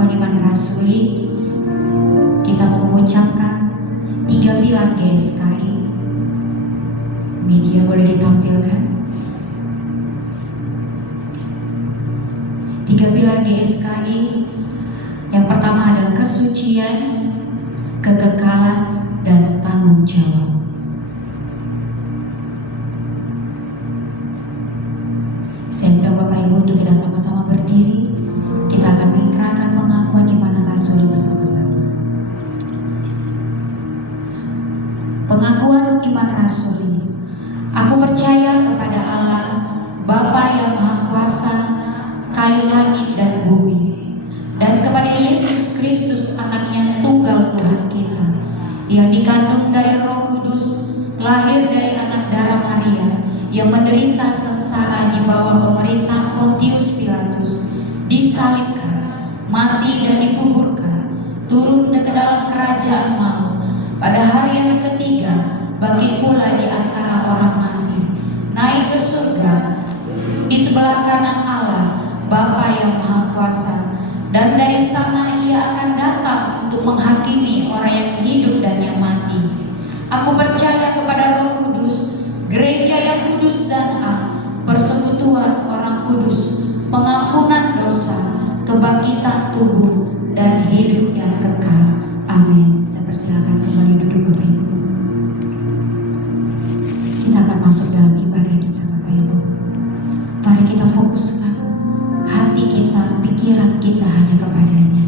pengakuan iman rasuli, kita mau mengucapkan 3 pilar GSKI. Media boleh ditampilkan. 3 pilar GSKI. Yang pertama adalah kesucian, kekekalan, dan tanggung jawab. Saya undang Bapak Ibu untuk kita sama-sama berdiri. Kita akan mengikrarkan pengakuan iman rasuli bersama-sama. Pengakuan iman rasuli. Aku percaya kepada Allah, Bapa yang Maha Kuasa, Kali langit dan bumi, dan kepada Yesus Kristus, Anaknya tunggal Tuhan kita, yang dikandung dari Roh Kudus, lahir dari anak darah Maria, yang menderita sengsara di bawah pemerintahan Pontius Pilatus, disalibkan, mati dan dikuburkan, turun ke dalam kerajaan maut, pada hari yang ketiga bangkit pula di antara orang mati, naik ke surga, di sebelah kanan Allah Bapa yang Maha Kuasa, dan dari sana Ia akan datang untuk menghakimi orang yang hidup dan yang mati. Aku percaya kepada Roh Kudus, gereja yang kudus dan am, persekutuan orang kudus, pengampunan dosa, kebangkitan tubuh, dan hidup yang kekal. Amin. Saya persilakan kembali duduk Bapak Ibu. Kita akan masuk dalam ibadah kita Bapak Ibu. Mari kita fokuskan hati kita, pikiran kita hanya kepadanya.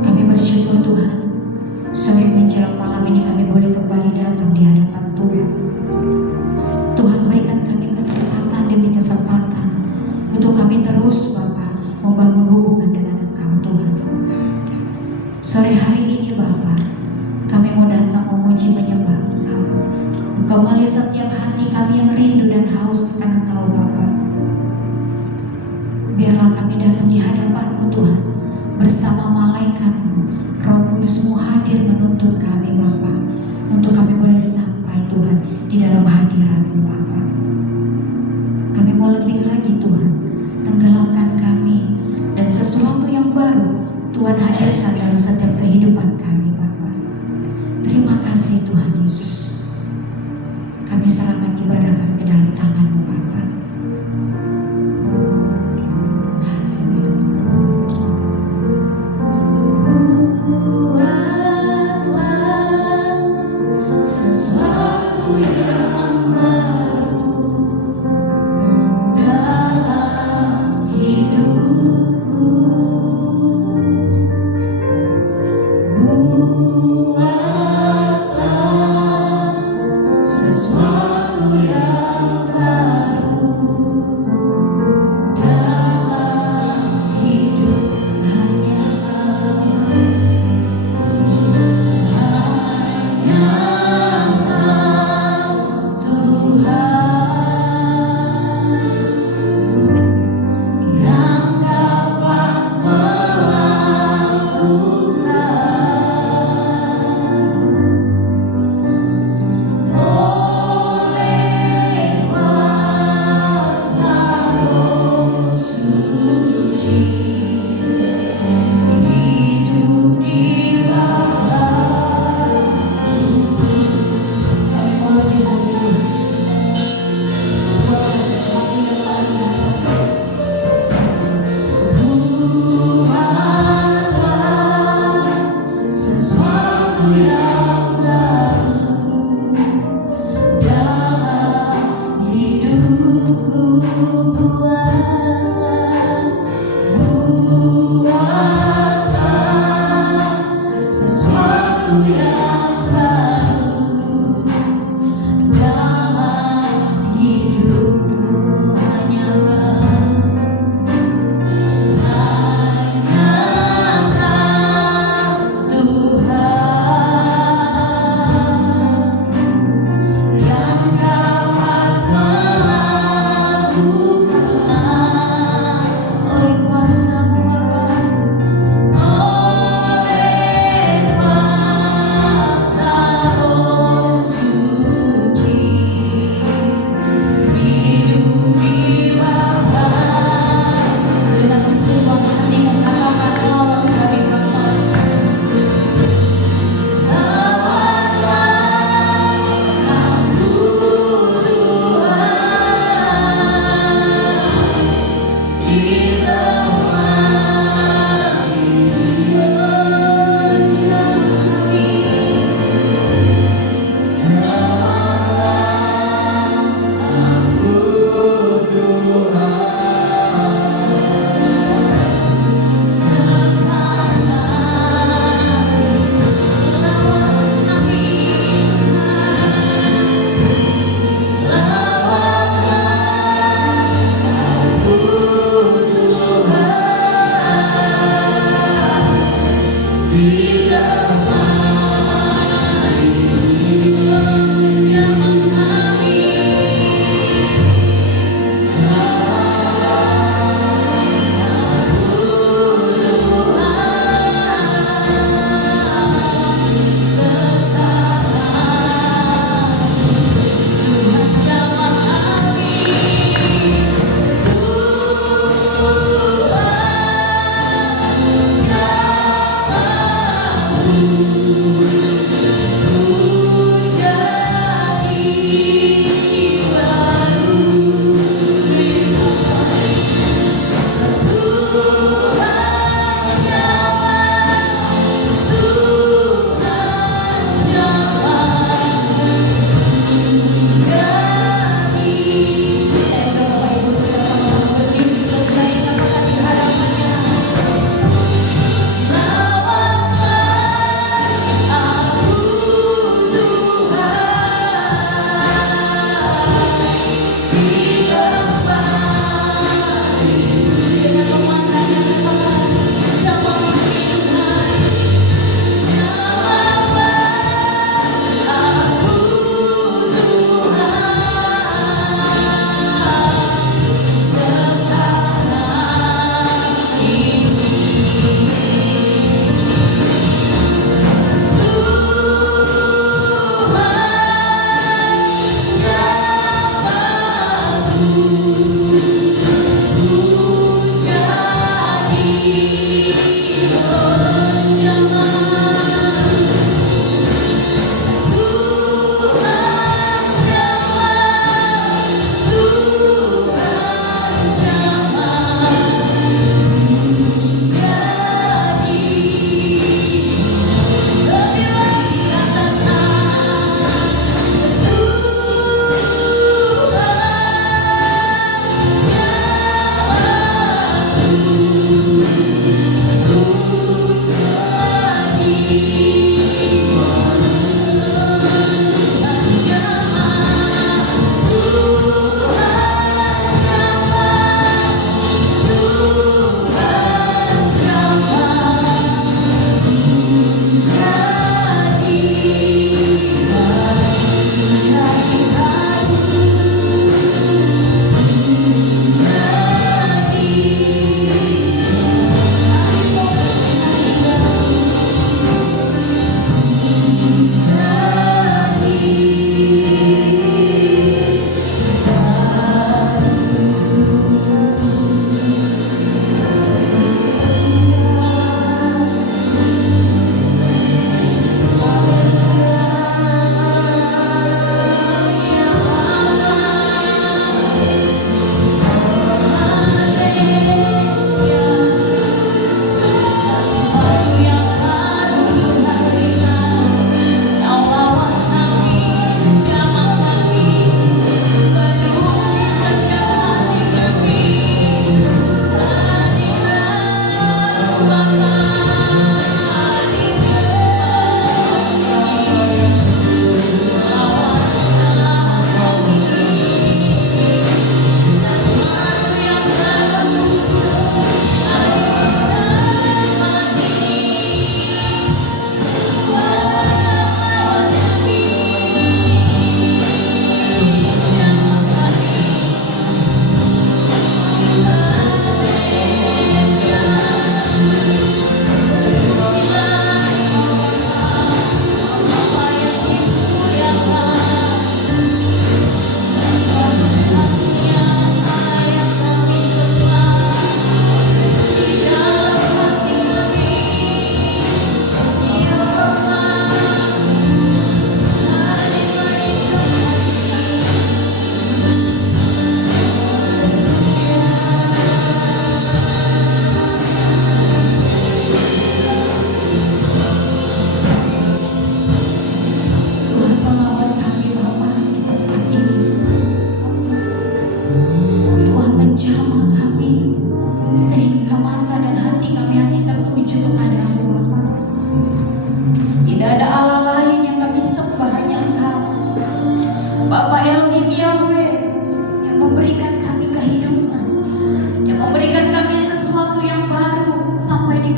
Kami bersyukur Tuhan, sore menjelang malam ini kami boleh kembali datang di hadapan Tuhan. Tuhan berikan kami kesempatan demi kesempatan untuk kami terus Bapa membangun hubungan dengan Engkau Tuhan. Sore hari ini Bapa, kami mau datang memuji menyembah Engkau. Engkau melihat setiap hati kami yang rindu dan haus akan Engkau Bapa. Biarlah kami datang di hadapan-Mu Tuhan, bersama malaikat-Mu, Roh Kudus-Mu hadir menuntun kami Bapa, untuk kami boleh sampai Tuhan di dalam hadirat-Mu Bapa. Kami mau lebih lagi Tuhan, tenggelamkan kami, dan sesuatu yang baru Tuhan hadirkan dalam setiap kehidupan kami Bapa. Terima kasih Tuhan Yesus. Kami serahkan ibadah kami ke dalam tangan-Mu Bapa. Buatlah sesuatu yang baru.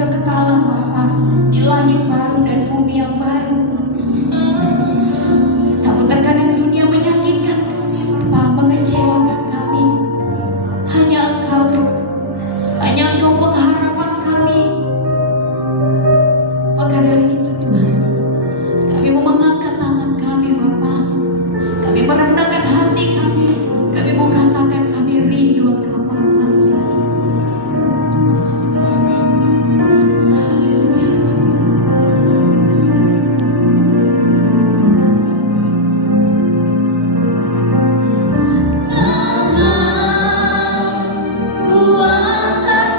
kekekalan Bapa, di langit baru dan bumi yang baru. Namun terkadang dunia menyakitkan kami Bapa, mengecewakan kami. Hanya Engkau pengharapan kami. Maka dari itu Tuhan, kami mau mengangkat tangan kami Bapa, kami merendahkan hati kami mau katakan kami rindu Engkau Bapa. Haleluya. Ku angkat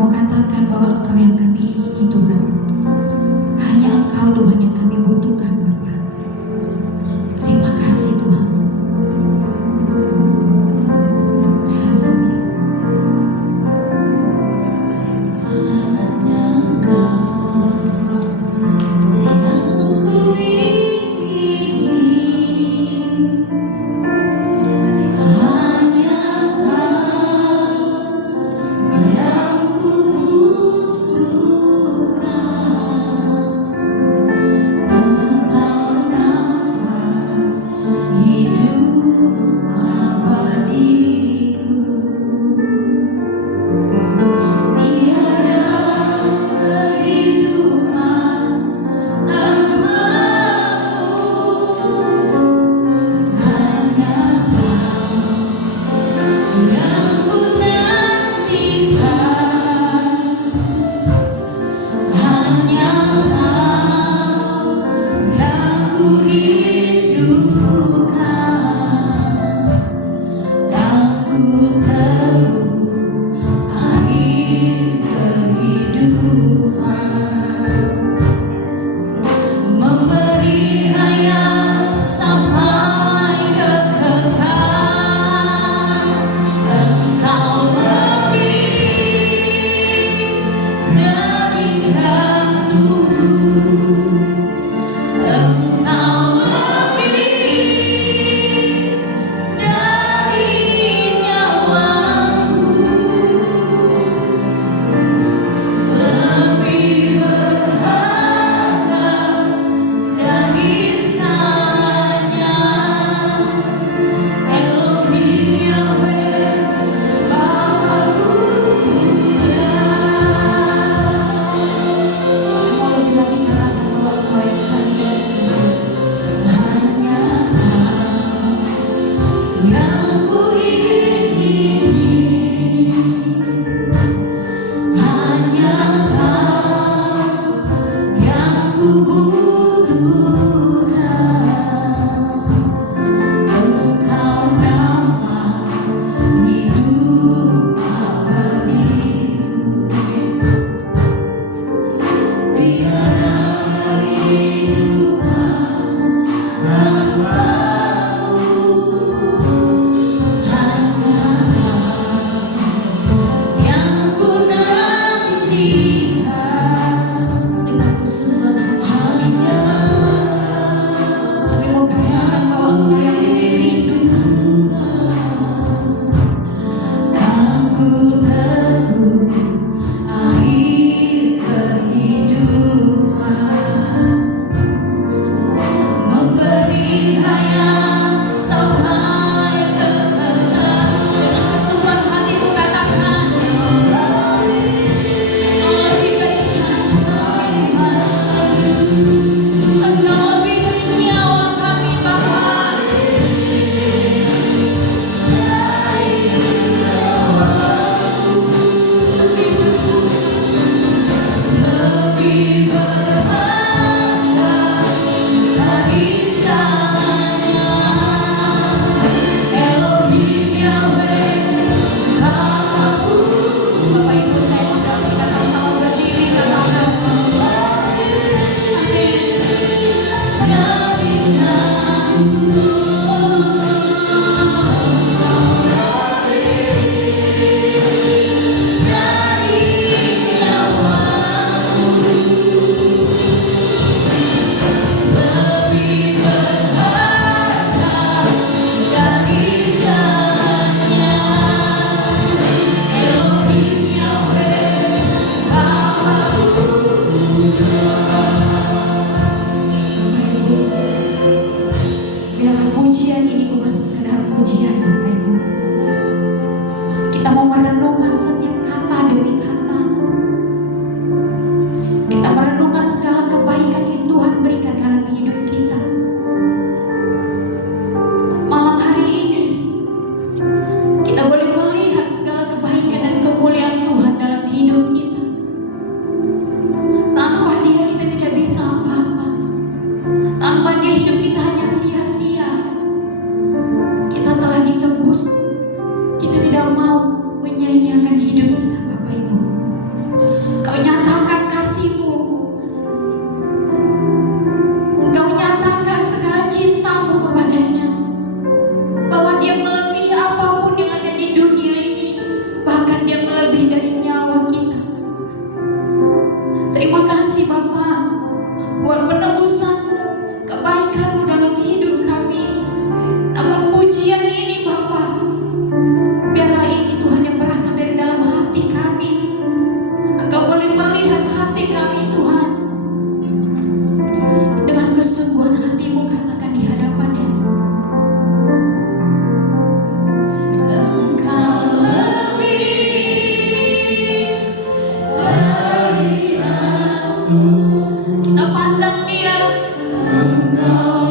mau katakan bahwa Engkau yang kami ingini Tuhan. Hanya Engkau Tuhan yang kami butuhkan Bapa. Terima kasih Tuhan. Kita tidak mau menyanyiakan hidup kita, Bapak Ibu. Engkau boleh melihat hati kami Tuhan. Dengan kesungguhan hatimu katakan di hadapannya, Engkau lebih dari jauh. Kita pandang dia. Engkau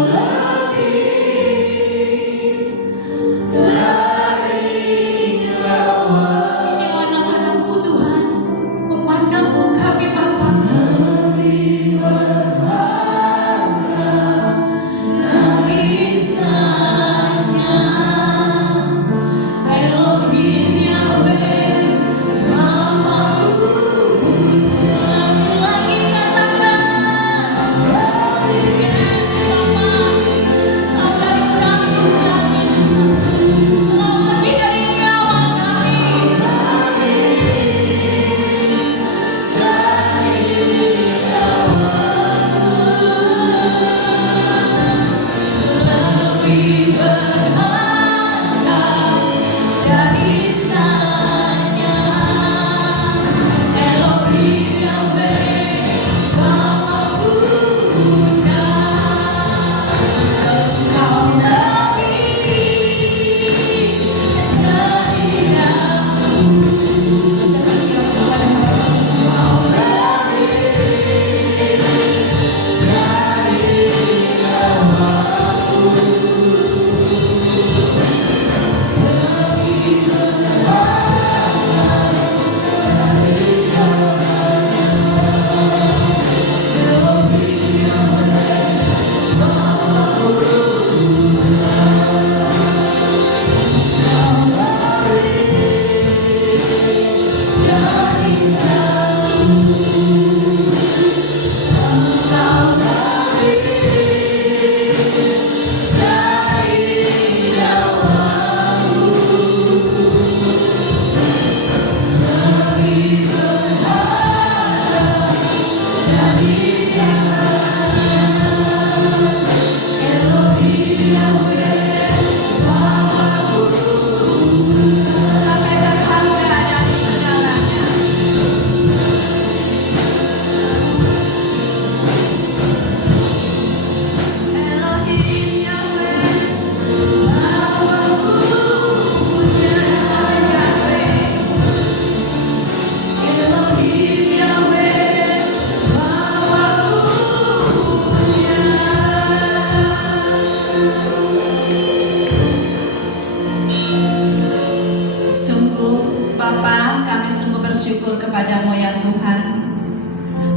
bersyukur kepadamu ya Tuhan.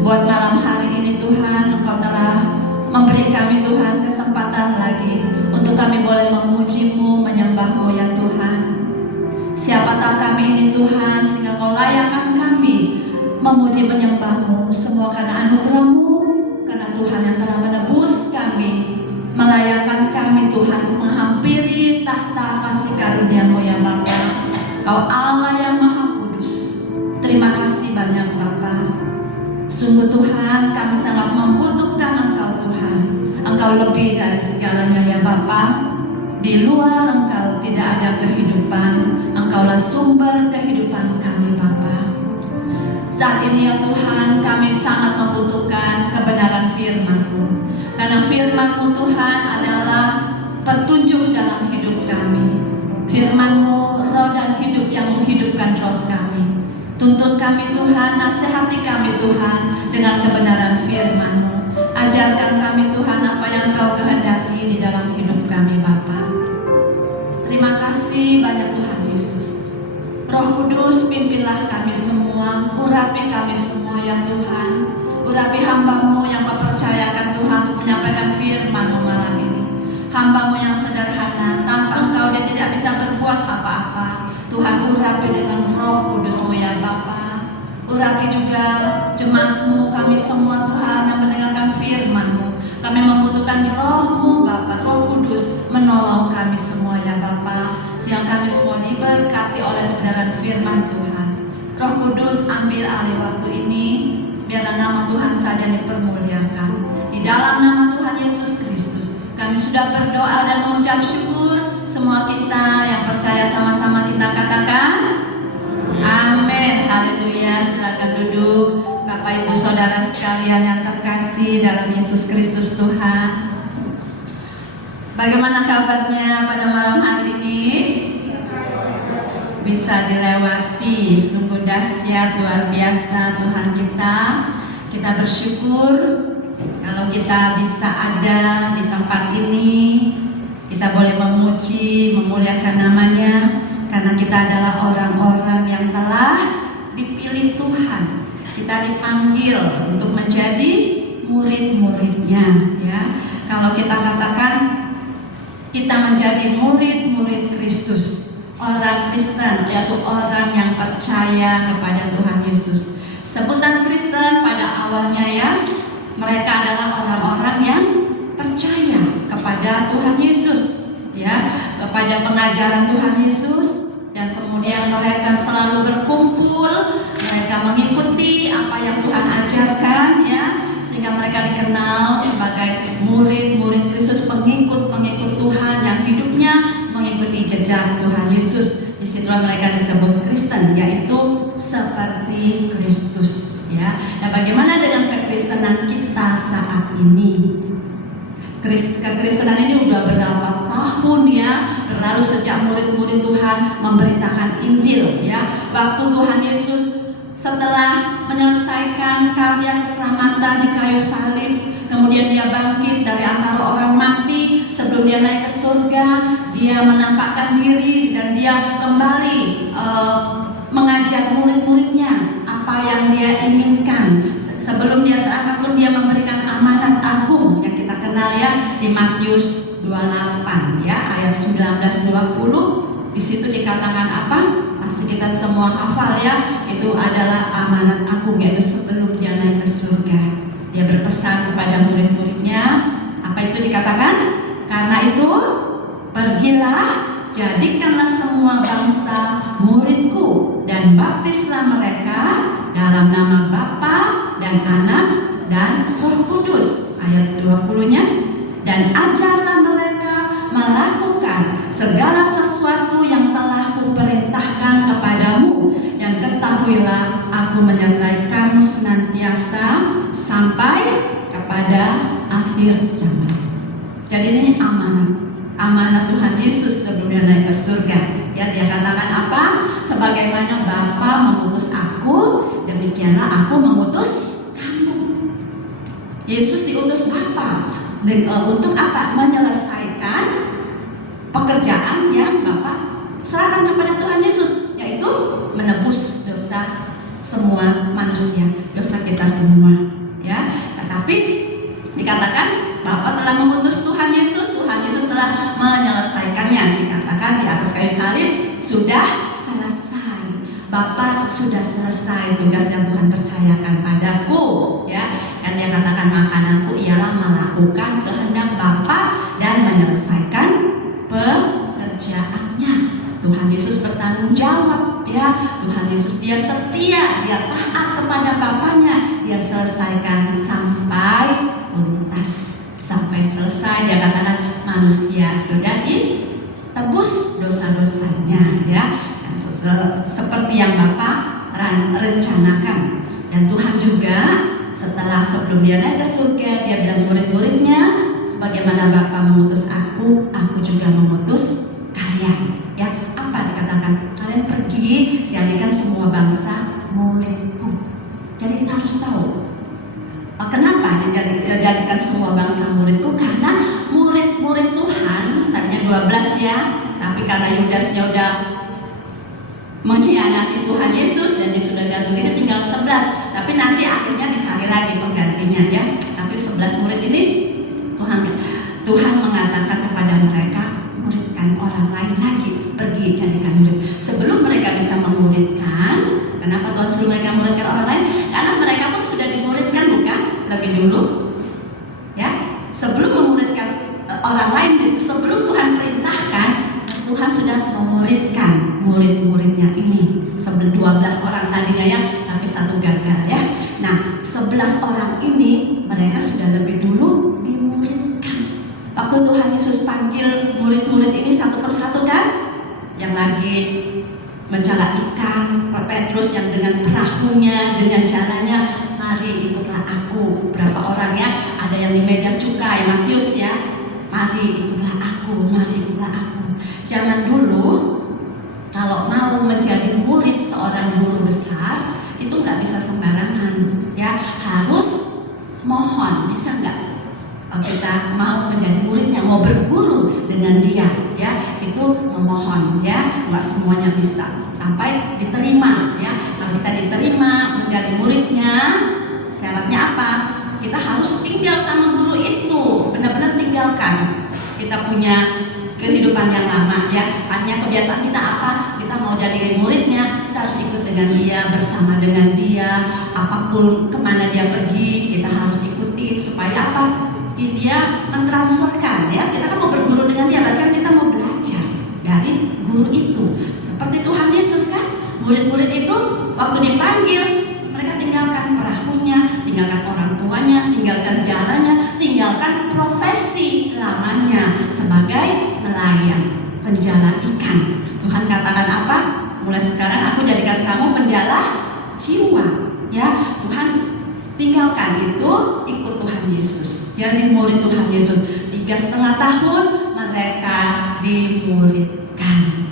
Buat malam hari ini Tuhan, Engkau telah memberi kami Tuhan kesempatan lagi untuk kami boleh memuji-Mu, menyembah-Mu ya Tuhan. Siapakah kami ini Tuhan sehingga Kau layakkan kami memuji menyembah-Mu, semua karena anugerah-Mu, karena Tuhan yang telah menebus kami, melayakkan kami Tuhan untuk menghampiri tahta kasih karunia-Mu ya Bapa. Kau Allah yang Maha Kudus. Terima kasih banyak Bapa. Sungguh Tuhan, kami sangat membutuhkan Engkau Tuhan. Engkau lebih dari segalanya ya Bapa. Di luar Engkau tidak ada kehidupan. Engkaulah sumber kehidupan kami Bapa. Saat ini ya Tuhan, kami sangat membutuhkan kebenaran firman-Mu. Karena firman-Mu Tuhan adalah petunjuk dalam hidup kami. Firman-Mu roh dan hidup yang menghidupkan roh kami. Tuntun kami Tuhan, nasihati kami Tuhan dengan kebenaran firman-Mu. Ajarkan kami Tuhan apa yang Kau kehendaki di dalam hidup kami Bapa. Terima kasih banyak Tuhan Yesus. Roh Kudus, pimpinlah kami semua, urapi kami semua ya Tuhan. Urapi hamba-Mu yang Kau percayakan Tuhan untuk menyampaikan firman-Mu malam ini. Hamba-Mu yang sederhana, tanpa Engkau dia tidak bisa berbuat apa-apa. Tuhan urapi dengan roh kudus-Mu ya Bapa. Urapi juga jemaat-Mu, kami semua Tuhan yang mendengarkan firman-Mu. Kami membutuhkan roh-Mu Bapa, roh kudus menolong kami semua ya Bapa. Sehingga kami semua diberkati oleh kebenaran firman Tuhan. Roh Kudus ambil alih waktu ini, biarlah nama Tuhan saja dipermuliakan. Di dalam nama Tuhan Yesus Kristus kami sudah berdoa dan mengucap syukur. Semua kita yang percaya sama-sama kita katakan amin. Haleluya. Silakan duduk. Bapak Ibu Saudara sekalian yang terkasih dalam Yesus Kristus Tuhan, bagaimana kabarnya pada malam hari ini? Bisa dilewati, sungguh dahsyat, luar biasa Tuhan kita. Kita bersyukur kalau kita bisa ada di tempat ini. Kita boleh memuji, memuliakan namanya, karena kita adalah orang-orang yang telah dipilih Tuhan. Kita dipanggil untuk menjadi murid-muridnya, ya. Kalau kita katakan kita menjadi murid-murid Kristus, orang Kristen, yaitu orang yang percaya kepada Tuhan Yesus. Sebutan Kristen pada awalnya, ya, mereka adalah orang-orang yang percaya kepada Tuhan Yesus, ya, kepada pengajaran Tuhan Yesus, dan kemudian mereka selalu berkumpul, mereka mengikuti apa yang Tuhan ajarkan, ya, sehingga mereka dikenal sebagai murid-murid Kristus, pengikut-pengikut Tuhan yang hidupnya mengikuti jejak Tuhan Yesus. Disitulah mereka disebut Kristen, yaitu seperti Kristus, ya. Nah, bagaimana dengan kekristenan kita saat ini? Kekristenan ini udah berapa tahun, ya, berlalu sejak murid-murid Tuhan memberitakan Injil, ya. Waktu Tuhan Yesus setelah menyelesaikan karya keselamatan di kayu salib, kemudian dia bangkit dari antara orang mati. Sebelum dia naik ke surga, dia menampakkan diri dan dia kembali mengajar murid-muridnya apa yang dia inginkan. Sebelum dia terangkat pun dia memberikan amanat agung yang kita kenal, ya, di Matius 28, ya, ayat 19-20. Di situ dikatakan apa? Pasti kita semua hafal, ya. Itu adalah amanat agung, yaitu sebelum dia naik ke surga, dia berpesan kepada murid-muridnya. Apa itu dikatakan? Karena itu pergilah, jadikanlah semua bangsa muridku, dan baptislah mereka dalam nama Bapa dan Anak dan Roh Kudus. Ayat 20-nya, dan ajarlah mereka melakukan segala sesuatu yang telah kuperintahkan kepadamu, dan ketahuilah aku menyertai kamu senantiasa sampai kepada akhir zaman. Jadi ini amanat Tuhan Yesus sebelum dia naik ke surga, ya. Dia katakan apa? Sebagaimana Bapa mengutus aku, demikianlah aku mengutus kamu. Yesus diutus Bapa untuk apa? Menyelesaikan pekerjaan yang Bapa serahkan kepada Tuhan Yesus, yaitu menebus dosa semua manusia, dosa kita semua, ya. Tetapi dikatakan Bapa telah mengutus Tuhan Yesus telah menyelesaikannya. Dikatakan di atas kayu salib, sudah selesai. Bapa sudah selesai tugas yang Tuhan percayakan padaku, ya. Dan dia katakan makananku ialah melakukan kehendak Bapa dan menyelesaikan pekerjaannya. Tuhan Yesus bertanggung jawab, ya. Tuhan Yesus dia setia, dia taat kepada Bapanya, dia selesaikan sampai tuntas, sampai selesai. Dia katakan manusia sudah ditebus dosa-dosanya, ya. Dan seperti yang Bapa rencanakan. Dan Tuhan juga sebelum dia naik ke surga, dia bilang murid-muridnya, sebagaimana Bapa mengutus aku juga mengutus kalian, ya. Apa dikatakan? Kalian pergi, jadikan semua bangsa muridku. Jadi kita harus tahu kenapa dijadikan semua bangsa muridku. Karena murid-murid Tuhan tadinya 12, ya, tapi karena Yudasnya udah mengkhianati Tuhan Yesus dan dia sudah gantung diri, tinggal 11. Tapi nanti akhirnya dicari lagi penggantinya, ya. Tapi 11 murid ini Tuhan mengatakan kepada mereka, muridkan orang lain lagi, pergi jadikan murid. Sebelum mereka bisa memuridkan, kenapa Tuhan suruh mereka muridkan orang lain? Karena mereka pun sudah dimuridkan, bukan? Lebih dulu, ya. Sebelum memuridkan orang lain, sebelum Tuhan perintahkan, Tuhan sudah memuridkan murid-muridnya ini. 12 orang tadinya, ya, tapi satu gagal, ya. Nah, 11 orang ini mereka sudah lebih dulu dimuridkan. Waktu Tuhan Yesus panggil murid-murid ini satu persatu, kan? Yang lagi mencala ikan, Petrus yang dengan perahunya, dengan jalannya mari ikutlah aku. Berapa orang ya? Ada yang di meja cukai, Matius ya. Mari ikutlah aku, mari ikutlah aku. Zaman dulu kalau mau menjadi murid seorang guru besar itu nggak bisa sembarangan ya, harus mohon. Bisa nggak kita mau menjadi muridnya, mau berguru dengan dia ya, itu memohon ya, nggak semuanya bisa sampai diterima ya. Kalau kita diterima menjadi muridnya, syaratnya apa? Kita harus tinggal sama guru itu, benar-benar tinggalkan. Kita punya kehidupan yang lama ya, artinya kebiasaan kita apa? Kita mau jadi muridnya, kita harus ikut dengan dia, bersama dengan dia, apapun kemana dia pergi kita harus ikuti. Supaya apa? Dia mentransferkan ya, kita kan mau berguru dengan dia, berarti kan kita mau belajar dari guru itu. Seperti Tuhan Yesus kan, murid-murid itu waktu dipanggil, mereka tinggalkan perahunya, tinggalkan orang tuanya, tinggalkan jalannya, tinggalkan profesi lamanya sebagai nelayan, penjala ikan. Tuhan katakan apa? Mulai sekarang aku jadikan kamu penjala jiwa ya. Tuhan tinggalkan itu, ikut Tuhan Yesus. Jadi murid Tuhan Yesus 3,5 tahun mereka dimuridkan.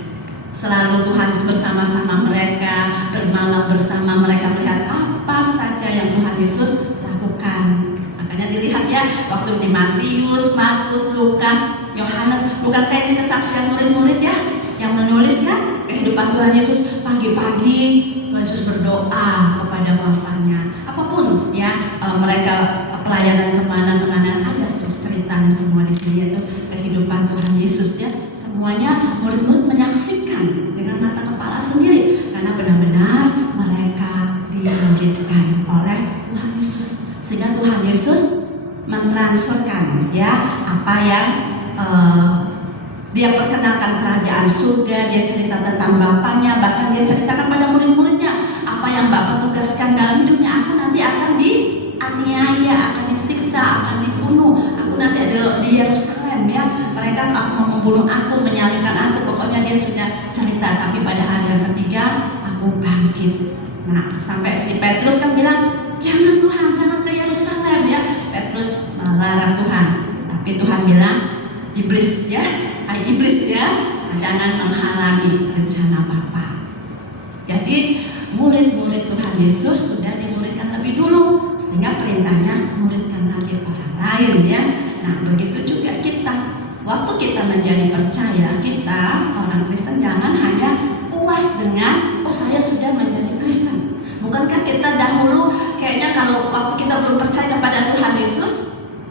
Selalu Tuhan Yesus bersama-sama mereka, bermalam bersama mereka, melihat apa saja yang Tuhan Yesus lakukan. Makanya dilihat ya, waktu di Matius, Markus, Lukas, Yohanes, bukankah ini kesaksian murid-murid ya yang menulis kan kehidupan Tuhan Yesus. Pagi-pagi Tuhan Yesus berdoa kepada Bapaknya. Apapun ya, mereka pelayanan kemana-kemana, ada ceritanya semua di sini, yaitu kehidupan Tuhan Yesus ya. Semuanya murid-murid menyaksikan dengan mata kepala sendiri, karena benar-benar mereka dimuridkan oleh Tuhan Yesus. Sehingga Tuhan Yesus mentransferkan ya apa yang dia perkenalkan kerajaan surga, dia cerita tentang Bapaknya, bahkan dia ceritakan pada murid-muridnya apa yang Bapak tugaskan dalam hidupnya. Aku nanti akan dianiaya, akan disiksa, akan dibunuh. Aku nanti ada di Yerusalem ya. Mereka mau membunuh aku, menyalibkan aku. Pokoknya dia sudah cerita. Tapi pada hari yang ketiga aku bangkit. Nah, sampai si Petrus kan bilang, jangan Tuhan, jangan ke Yerusalem ya. Petrus melarang Tuhan. Tapi Tuhan bilang, iblis ya, jangan menghalangi rencana Bapa. Jadi murid-murid Tuhan Yesus sudah dimuridkan lebih dulu, sehingga perintahnya muridkan lagi orang lain ya. Nah, begitu juga kita. Waktu kita menjadi percaya, kita orang Kristen jangan hanya puas dengan saya sudah menjadi Kristen. Bukankah kita dahulu kayaknya kalau waktu kita belum percaya kepada Tuhan Yesus,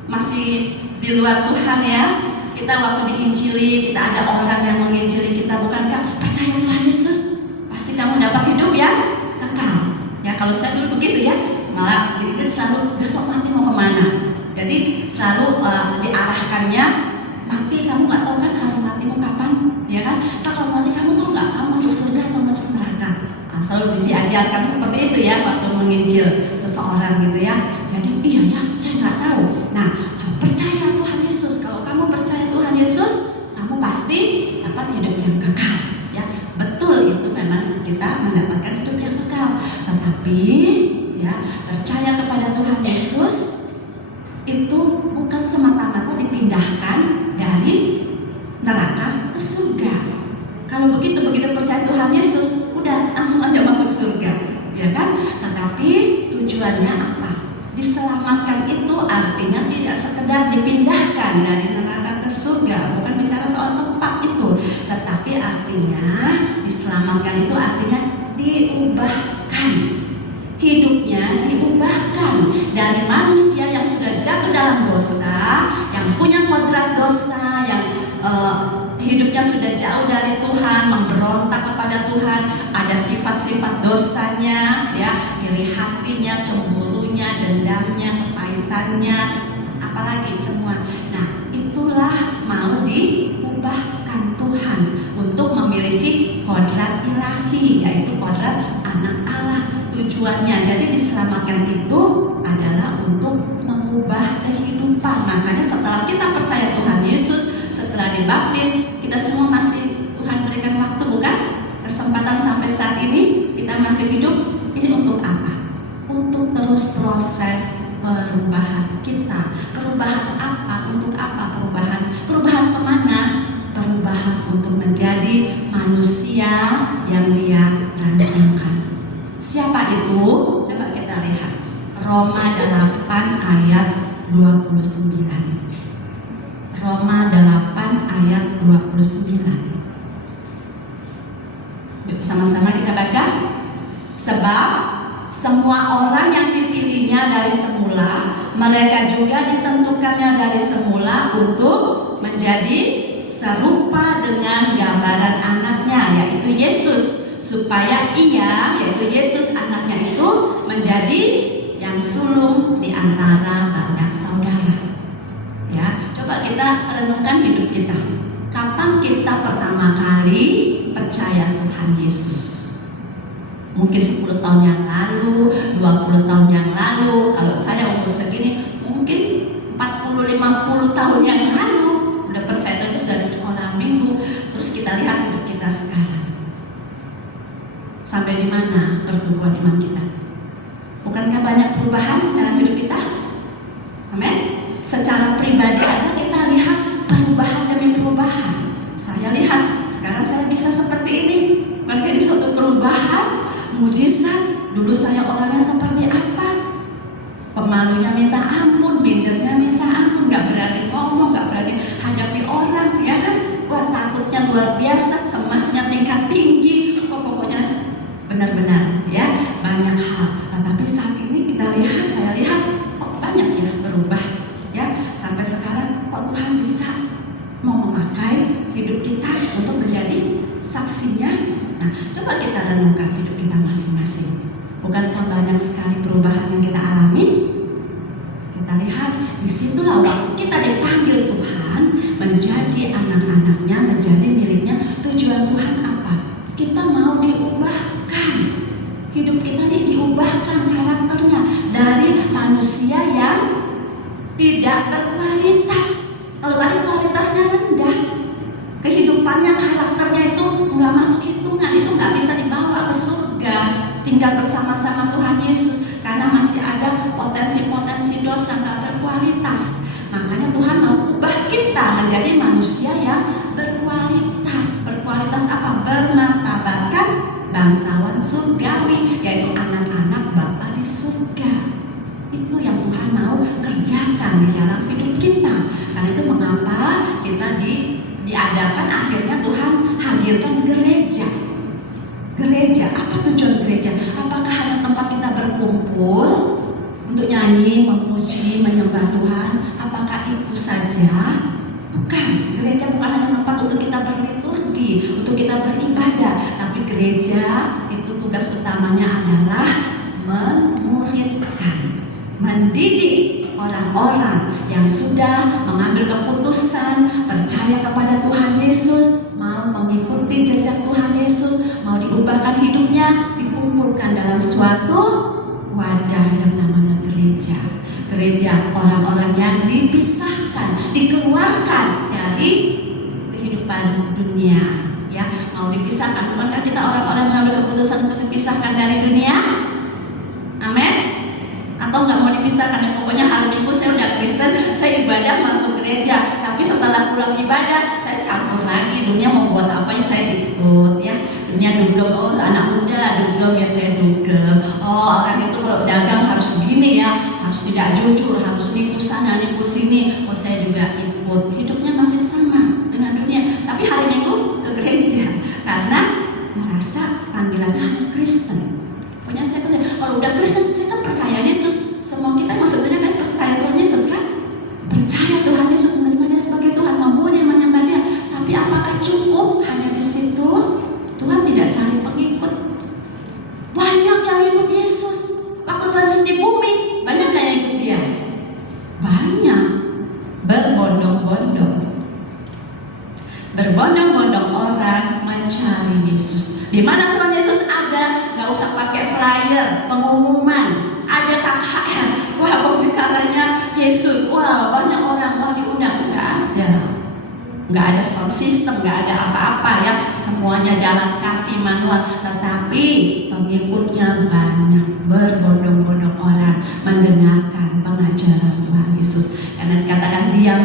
masih di luar Tuhan ya, kita waktu diinjili, kita ada orang yang menginjili kita, bukankah percaya Tuhan Yesus pasti kamu dapat hidup yang kekal ya. Kalau saya dulu begitu ya, malah diri selalu besok mati mau kemana. Jadi selalu diarahkannya, mati kamu nggak tahu kan hari matimu kapan ya kan. Kalau mati kamu tahu nggak kamu masuk surga atau masuk neraka. Selalu diajarkan seperti itu ya waktu menginjil seseorang gitu ya. Jadi iya ya, saya nggak tahu. Nah, percaya Tuhan Yesus. Kalau kamu percaya Tuhan Yesus, kamu pasti dapat hidup yang kekal ya. Betul, itu memang kita mendapatkan hidup yang kekal. Tetapi ya, percaya kepada Tuhan Yesus itu bukan semata-mata dipindahkan dari neraka ke surga. Kalau begitu percaya Tuhan Yesus, udah langsung aja masuk surga ya kan. Tetapi tujuannya apa? Diselamatkan itu artinya tidak sekedar dipindahkan dari neraka ke surga, bukan bicara soal tempat itu, tetapi artinya diselamatkan itu artinya diubahkan. Hidupnya diubahkan dari manusia yang sudah jatuh dalam dosa, yang punya kodrat dosa, yang hidupnya sudah jauh dari Tuhan, memberontak kepada Tuhan, ada sifat-sifat dosanya ya, iri hatinya, cemburunya, dendamnya, kepahitannya, apalagi semua. Nah, itulah mau diubahkan Tuhan untuk memiliki kodrat ilahi, yaitu kodrat anak Allah. Tujuannya jadi diselamatkan itu adalah untuk mengubah kehidupan. Makanya setelah kita percaya Tuhan Yesus, setelah dibaptis, kita semua masih Tuhan berikan waktu, bukan? Kesempatan sampai saat ini kita masih hidup. Ini untuk apa? Untuk terus proses apa? Untuk apa perubahan? Perubahan kemana? Perubahan untuk menjadi manusia yang Dia rancangkan. Siapa itu? Coba kita lihat Roma 8 ayat 29. Roma 8 ayat 29. Yuk sama-sama kita baca. Sebab semua orang yang dipilihnya dari semula, mereka juga ditentukannya dari semula untuk menjadi serupa dengan gambaran anaknya, yaitu Yesus, supaya ia, yaitu Yesus anaknya itu, menjadi yang sulung di antara banyak saudara. Ya, coba kita renungkan hidup kita. Kapan kita pertama kali percaya Tuhan Yesus? Mungkin 10 tahun yang lalu, 20 tahun yang lalu. Kalau saya umur segini, mungkin 40-50 tahun yang lalu udah percaya Yesus dari sekolah minggu. Terus kita lihat hidup kita sekarang. Sampai di mana pertumbuhan iman kita? Bukankah banyak perubahan dalam hidup kita? Amin. Secara pribadi aja kita lihat perubahan demi perubahan. Saya lihat sekarang saya bisa seperti ini. Bukankah ini suatu perubahan, mujizat? Dulu saya orangnya seperti apa? Pemalunya minta ampun, mindernya minta ampun, gak berani ngomong, gak berani hadapi orang, ya kan? Wah, takutnya luar biasa, cemasnya tingkat tinggi. Pokoknya benar-benar ya banyak hal. Nah, tapi saat ini kita lihat, saya lihat kok banyak ya berubah ya. Sampai sekarang kok Tuhan bisa mau memakai hidup kita untuk menjadi saksinya. Nah, coba kita renungkan hidup kita masing-masing. Bukankah banyak sekali perubahan yang kita alami? Kita lihat disitulah waktu kita dipanggil Tuhan menjadi anak-anaknya, menjadi miliknya. Tujuan Tuhan apa? Kita mau diubahkan. Hidup kita diubahkan karakternya dari manusia yang tidak berkualitas. Kalau tadi kualitasnya rendah, kehidupannya, karakternya itu nggak masuk hitungan, itu nggak bisa dibawa ke surga, tinggal bersama-sama Tuhan Yesus, karena masih ada potensi-potensi dosa nggak berkualitas. Makanya Tuhan mau ubah kita menjadi manusia yang berkualitas. Berkualitas apa? Bermartabatkan bangsawan surgawi, yaitu anak-anak Bapa di surga. Itu yang Tuhan mau kerjakan di dalam hidup kita. Karena itu mengapa kita diadakan, akhirnya Tuhan hadirkan gereja. Gereja, apa tujuan gereja? Apakah hanya tempat kita berkumpul untuk nyanyi, memuji, menyembah Tuhan? Apakah itu saja? Bukan. Gereja bukan hanya tempat untuk kita berliturgi, untuk kita beribadah, tapi gereja itu tugas utamanya adalah memuridkan, mendidik orang-orang yang sudah mengambil keputusan percaya kepada Tuhan Yesus, mau mengikuti jejak Tuhan Yesus, mau diubahkan hidupnya, dikumpulkan dalam suatu wadah yang namanya gereja. Gereja orang-orang yang dipisahkan, dikeluarkan dari kehidupan dunia. Ya, mau dipisahkan. Bukankah kita orang-orang mengambil keputusan untuk dipisahkan dari dunia? Amin. Atau nggak mau dipisahkan, ya pokoknya hari Minggu saya udah Kristen, saya ibadah masuk gereja, tapi setelah pulang ibadah saya campur lagi, dunia mau buat apa ya saya ikut ya. Dunia dugem, oh anak muda dugem ya saya dugem. Oh orang itu kalau dagang harus begini ya, harus tidak jujur, harus nipu sana nipu sini. Oh saya juga ikut. Hidupnya masih sama dengan dunia, tapi hari Minggu ke gereja karena merasa panggilannya hanya Kristen. Pokoknya saya Kristen. Kalau udah Kristen saya kan percaya Yesus. Semua kita maksudnya kan percaya Tuhan Yesus kan? Percaya Tuhan Yesus, menerima Dia sebagai Tuhan, memuji, menyembah Dia. Tapi apakah cukup hanya di situ? Tuhan tidak cari pengikut. Banyak yang ikut Yesus. Waktu Tuhan Yesus di bumi, banyak yang ikut Dia. Banyak. Berbondong-bondong. Berbondong-bondong orang mencari Yesus. Di mana Tuhan Yesus ada, nggak usah pakai flyer, pengumuman. Ada KKR, wah pembicaranya Yesus, wah banyak orang mau diundang, nggak ada sound system, nggak ada apa-apa ya, semuanya jalan kaki manual, tetapi pengikutnya banyak, berbondong-bondong orang mendengarkan pengajaran Tuhan Yesus, karena dikatakan Dia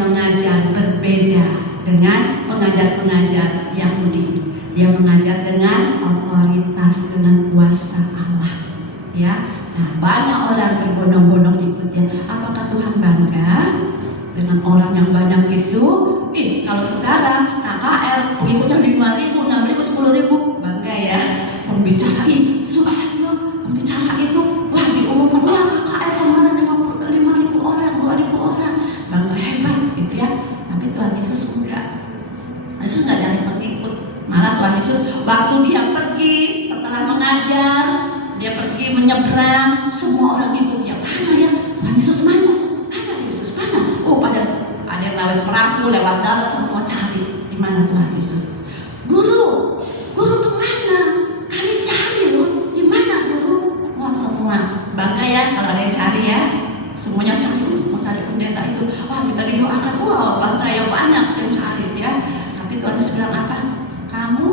Ya, nah banyak orang berbondong-bondong ikut dia. Apakah Tuhan bangga dengan orang yang banyak itu? Kalau sekarang KKR pengikutnya 5.000, 6.000, 10.000, bangga ya. Pembicara, sukses loh. Pembicara itu, wah diumumkan, wah KKR kemarin 5.000 orang, 2.000 orang, bangga, hebat gitu ya. Tapi Tuhan Yesus enggak. Yesus enggak jadi pengikut. Malah Tuhan Yesus waktu dia pergi setelah mengajar, dia pergi menyeberang, semua orang ikutnya. Mana ya? Tuhan Yesus mana? Mana Yesus mana? Oh, ada yang lewat perahu, lewat darat, semua cari di mana Tuhan Yesus. Guru kemana? Kami cari loh. Di mana guru? Wah, semua bangga ya kalau ada yang cari ya. Semuanya cari, mau cari pendeta itu. Wah, minta didoakan. Wah, bangga ya, banyak yang cari ya. Tapi Tuhan Yesus bilang apa? Kamu,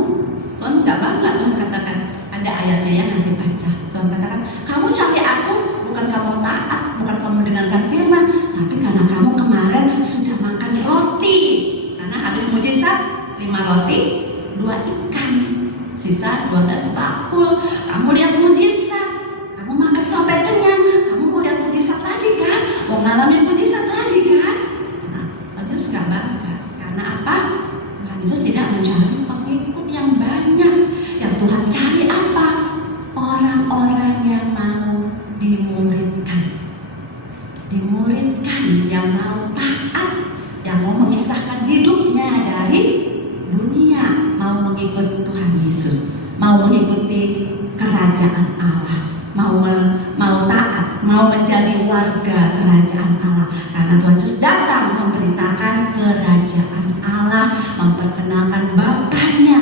Tuhan nggak bangga. Tuhan katakan, ada ayatnya yang nanti baca. Tuhan katakan, kamu cari aku bukan kamu taat, bukan kamu mendengarkan firman, tapi karena kamu kemarin sudah makan roti. Karena habis mujizat 5 roti, 2 ikan, sisa 12 bakul. Kamu lihat mujizat, kamu makan sampai kenyang. Kamu mau lihat mujizat lagi kan? Mau ngalamin mujizat lagi kan? Nah, Yesus nggak bangga. Karena apa? Tuhan Yesus tidak mencari pengikut yang banyak. Yang Tuhan cari apa? Orang-orang yang mau dimuridkan, yang mau taat, yang mau memisahkan hidupnya dari dunia, mau mengikut Tuhan Yesus, mau mengikuti kerajaan Allah, mau taat, mau menjadi warga kerajaan Allah. Karena Tuhan Yesus datang memberitakan kerajaan Allah, memperkenalkan Bapaknya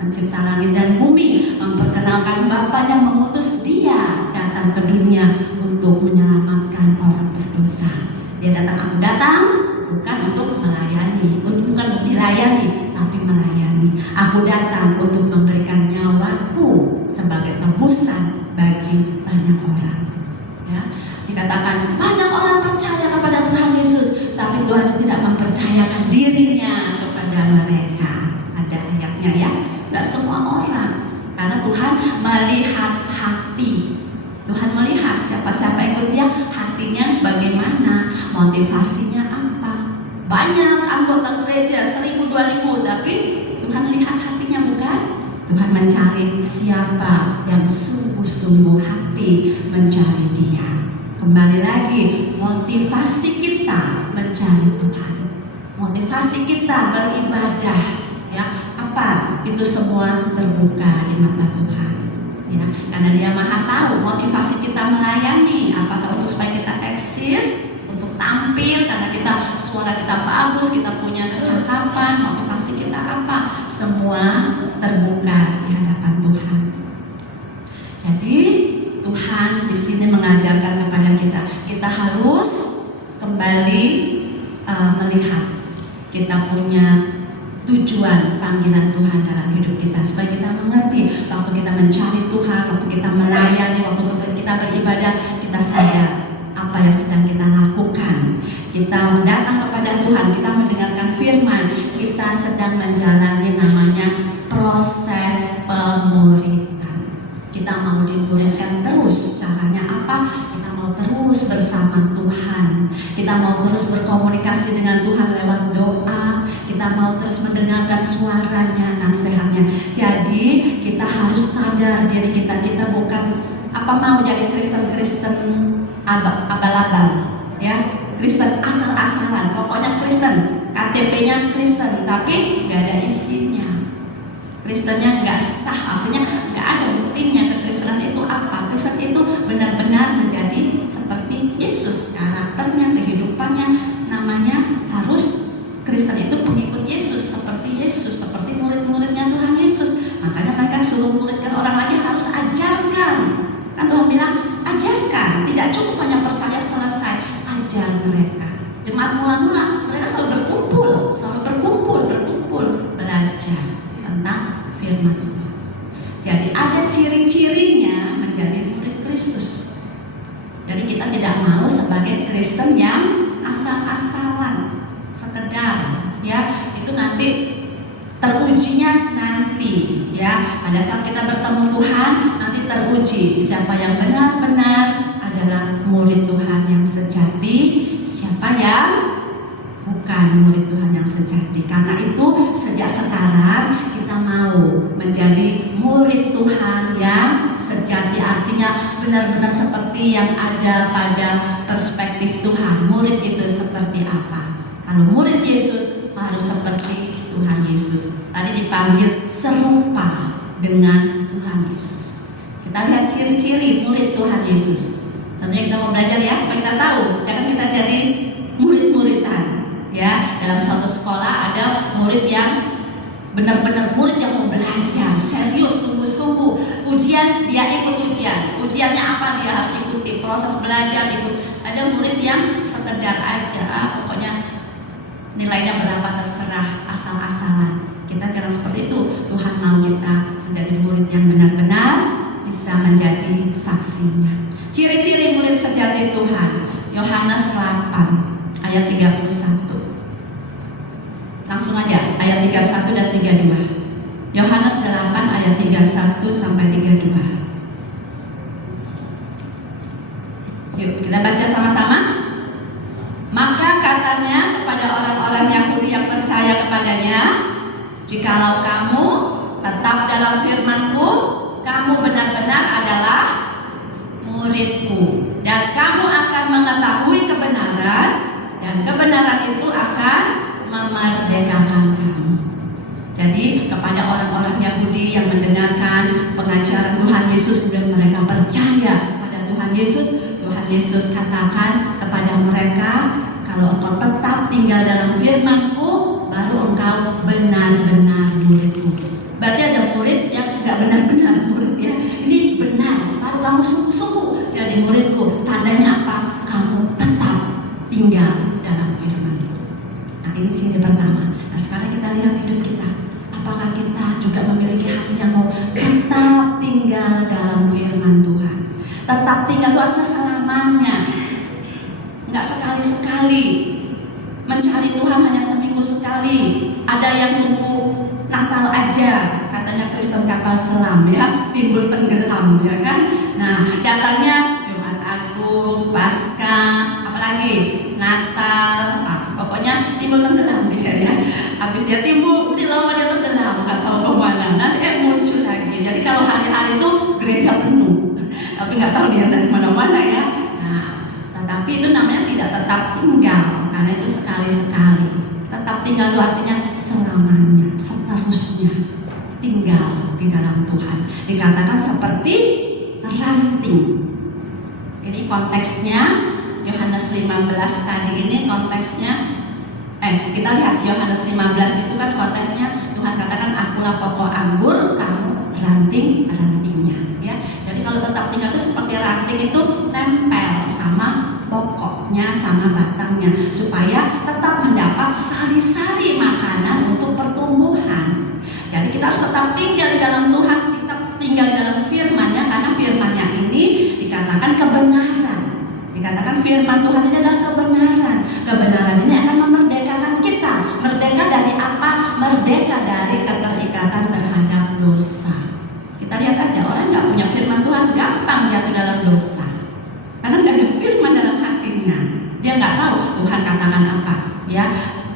pencipta langit dan bumi, memperkenalkan Bapaknya mengutus dia datang ke dunia untuk menyelamatkan orang berdosa. Dia datang, aku datang bukan untuk melayani, bukan untuk dilayani, tapi melayani. Aku datang untuk memberikan nyawaku sebagai tebusan bagi banyak orang. Ya, dikatakan banyak orang percaya kepada Tuhan Yesus, tapi Tuhan Yesus tidak mempercayakan dirinya kepada mereka. Ada ayatnya ya, nggak semua orang, karena Tuhan melihat hati. Tuhan melihat siapa-siapa ikut dia, hatinya bagaimana, motivasinya apa. Banyak anggota gereja 1.000, 2.000, tapi Tuhan lihat hatinya bukan. Tuhan mencari siapa yang sungguh-sungguh hati mencari dia. Kembali lagi, motivasi kita mencari Tuhan, motivasi kita beribadah, ya apa itu semua terbuka di mata Tuhan. Ya, karena Dia Maha tahu motivasi kita melayani, apakah untuk supaya kita eksis, untuk tampil, karena kita suara kita bagus, kita punya kecakapan, motivasi kita apa, semua terbuka di hadapan Tuhan. Jadi Tuhan di sini mengajarkan kepada kita harus kembali melihat kita punya tujuan panggilan Tuhan dalam hidup kita, supaya kita mengerti waktu kita mencari Tuhan, waktu kita melayani, waktu kita beribadah, kita sadar apa yang sedang kita lakukan. Kita datang kepada Tuhan, kita mendengarkan firman, kita sedang menjalani namanya proses pemuridan. Kita mau dimuridkan terus. Caranya apa? Kita mau terus bersama Tuhan, kita mau terus berkomunikasi dengan Tuhan lewat doa, kita mau terus mendengarkan suaranya, nasihatnya. Jadi kita harus sadar diri kita bukan mau jadi Kristen abal-abal, ya, Kristen asal-asalan. Pokoknya Kristen, KTP-nya Kristen, tapi nggak ada isinya. Kristennya nggak sah, artinya nggak ada buktinya. Kekristenan itu apa? Kristen itu benar-benar menjadi seperti Yesus, karakternya, kehidupannya, namanya harus Kristen itu pengikut Yesus, seperti murid-muridnya Tuhan Yesus. Makanya mereka suruh muridkan orang lagi, harus ajarkan. Kan Tuhan bilang, ajarkan, tidak cukup hanya percaya selesai, ajar mereka. Jemaat mula-mula mereka selalu berkumpul, belajar tentang firman Tuhan. Jadi ada ciri-cirinya menjadi murid Kristus. Jadi kita tidak mau sebagai Kristen yang asal-asalan, sekedar, ya, itu nanti terujinya nanti, ya, pada saat kita bertemu Tuhan nanti teruji siapa yang benar, bukan murid Tuhan yang sejati. Karena itu sejak sekarang kita mau menjadi murid Tuhan yang sejati. Artinya benar-benar seperti yang ada pada perspektif Tuhan. Murid itu seperti apa? Kalau murid Yesus harus seperti Tuhan Yesus. Tadi dipanggil serupa dengan Tuhan Yesus. Kita lihat ciri-ciri murid Tuhan Yesus. Tentunya kita mau belajar ya, supaya kita tahu, jangan kita jadi murid-muridan. Ya, dalam suatu sekolah ada murid yang benar-benar murid yang mau belajar, serius, sungguh-sungguh. Ujian dia ikut ujian. Ujiannya apa dia harus ikuti, proses belajar ikut. Ada murid yang sekedar aja, pokoknya nilainya berapa terserah, asal-asalan. Kita jangan seperti itu. Tuhan mau kita menjadi murid yang benar-benar bisa menjadi saksinya. Ciri-ciri murid sejati Tuhan, Yohanes 8 ayat 31. Langsung aja ayat 31 dan 32. Yohanes 8 ayat 31 sampai 32. Yuk kita baca sama-sama. Maka katanya kepada orang-orang Yahudi yang percaya kepadanya, jikalau kamu tetap dalam firman-Ku, kamu benar-benar adalah murid-Ku, dan kamu akan mengetahui kebenaran, dan kebenaran itu akan memerdekakan kamu. Jadi kepada orang-orang Yahudi yang mendengarkan pengajaran Tuhan Yesus dan mereka percaya kepada Tuhan Yesus katakan kepada mereka, kalau engkau tetap tinggal dalam firman-Ku, baru engkau benar-benar murid-Ku. Berarti ada murid yang gak benar-benar murid ya. Ini benar, baru kamu sungguh-sungguh jadi murid-Ku. Tandanya apa? Kamu tetap tinggal dalam firman-Ku. Nah ini ciri pertama. Nah sekarang kita lihat hidup kita. Apakah kita juga memiliki hati yang mau tetap tinggal dalam firman Tuhan? Tetap tinggal itu artinya selamanya, nggak sekali-sekali. Mencari Tuhan hanya seminggu sekali. Ada yang tunggu Natal aja, katanya Kristen kapal selam ya, timbul tenggelam ya kan. Nah datangnya Jumat Agung, Paskah, apalagi Natal, pokoknya timbul tenggelam dia ya. Habis dia timbul, nanti lama dia tenggelam, nggak tahu kemana. Nanti muncul lagi. Jadi kalau hari-hari itu gereja penuh, tapi nggak tahu dia dari mana-mana ya. Nah, tetapi itu namanya tidak tetap tinggal, karena itu sekali-sekali. Tetap tinggal itu artinya selamanya, seterusnya tinggal di dalam Tuhan. Dikatakan seperti ranting. Ini konteksnya Yohanes 15 tadi ini konteksnya. Kita lihat Yohanes 15 itu kan konteksnya Tuhan katakan akulah pokok anggur, kamu ranting-rantingnya ya. Jadi kalau tetap tinggal itu seperti ranting itu nempel sama pokoknya, sama batangnya, supaya tetap mendapat sari-sari makanan untuk pertumbuhan. Jadi kita harus tetap tinggal di dalam Tuhan, tetap tinggal di dalam firman-Nya, karena firman-Nya ini dikatakan kebenaran. Dikatakan firman Tuhan ini adalah kebenaran. Kebenaran ini akan memerdekakan kita. Merdeka dari apa? Merdeka dari keterikatan terhadap dosa. Kita lihat aja, orang nggak punya firman Tuhan gampang jatuh dalam dosa. Karena nggak ada firman dalam hatinya. Dia nggak tahu Tuhan katakan apa. Ya,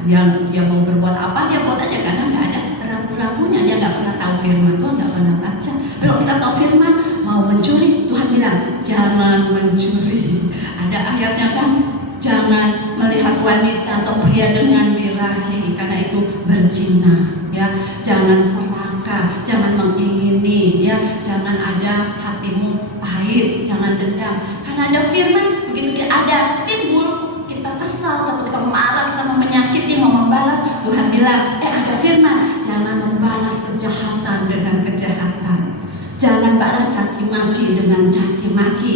dia mau berbuat apa, dia buat aja karena nggak ada ragu-ragunya. Dia nggak pernah tahu firman Tuhan, nggak pernah baca. Kalau kita tahu firman, mau mencuri, Tuhan bilang jangan mencuri. Ada ayatnya kan, jangan melihat wanita atau pria dengan birahi, karena itu berzina. Ya, jangan serakah, jangan mengingini, ya, jangan ada hatimu pahit, jangan dendam. Karena ada firman, begitu dia ada timbul, kita kesal, kita marah, kita mau menyakiti, mau membalas. Tuhan bilang, ada firman, jangan membalas kejahatan dengan kejahatan. Jangan balas caci maki dengan caci maki,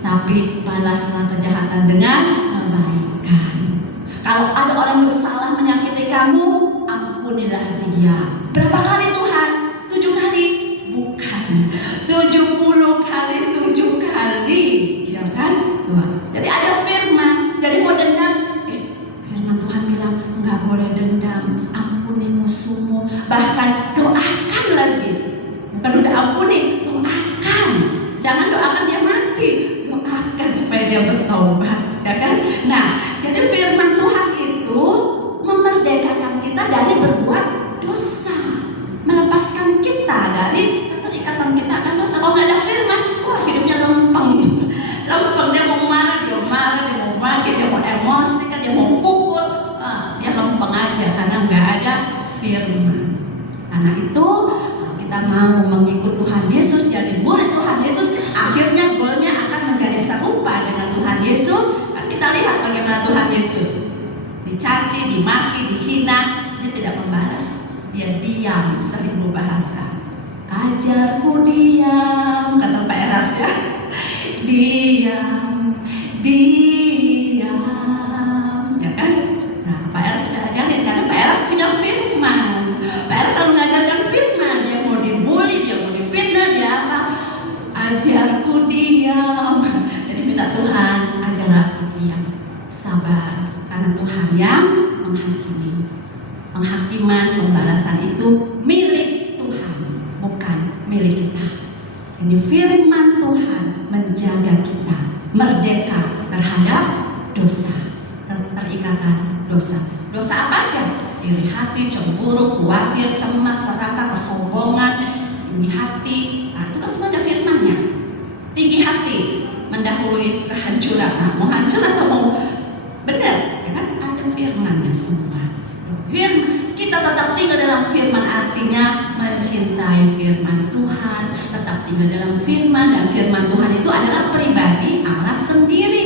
tapi balaslah kejahatan dengan kebaikan. Kalau ada orang bersalah menyakiti kamu, ampunilah dia. Berapa kali Tuhan? 7 kali? Bukan, 70 kali 7 kali, ya kan? Tuhan. Jadi ada firman. Jadi mau dendam, firman Tuhan bilang nggak boleh dendam, ampuni musuhmu, bahkan doakan lagi. Bukan udah ampuni, doakan. Jangan doakan dia mati, doakan supaya dia bertobat, ya kan? Nah, jadi firman Tuhan itu aja karena nggak ada firman. Karena itu kalau kita mau mengikut Tuhan Yesus, jadi murid Tuhan Yesus, akhirnya goalnya akan menjadi serupa dengan Tuhan Yesus. Kan kita lihat bagaimana Tuhan Yesus dicaci, dimaki, dihina, dia tidak membalas, dia diam, 1000 bahasa. Ajarku diam, kata Pak Eras ya. Diam, ya kan? Nah, Pak Eras sudah ajarin karena Pak Eras punya firman. Pak Eras selalu mengajarkan firman. Dia mau dibully, dia mau difitnah, dia apa? Ajarku diam. Jadi minta Tuhan, ajarlah aku diam, sabar, karena Tuhan yang menghakimi. Penghakiman, pembalasan itu milik Tuhan, bukan milik kita. Ini firman Tuhan menjaga kita merdeka terhadap dosa, terikatan dosa. Dosa apa aja? Iri hati, cemburu, khawatir, cemas, serakah, kesombongan, tinggi hati. Nah, itu kan semua ada firmannya. Tinggi hati mendahului kehancuran. Nah, mau hancur atau mau benar? Ya kan ada firmannya semua. Firman, kita tetap tinggal dalam firman, artinya mencintai firman Tuhan, tetap tinggal dalam firman, dan firman Tuhan itu adalah pribadi Allah sendiri.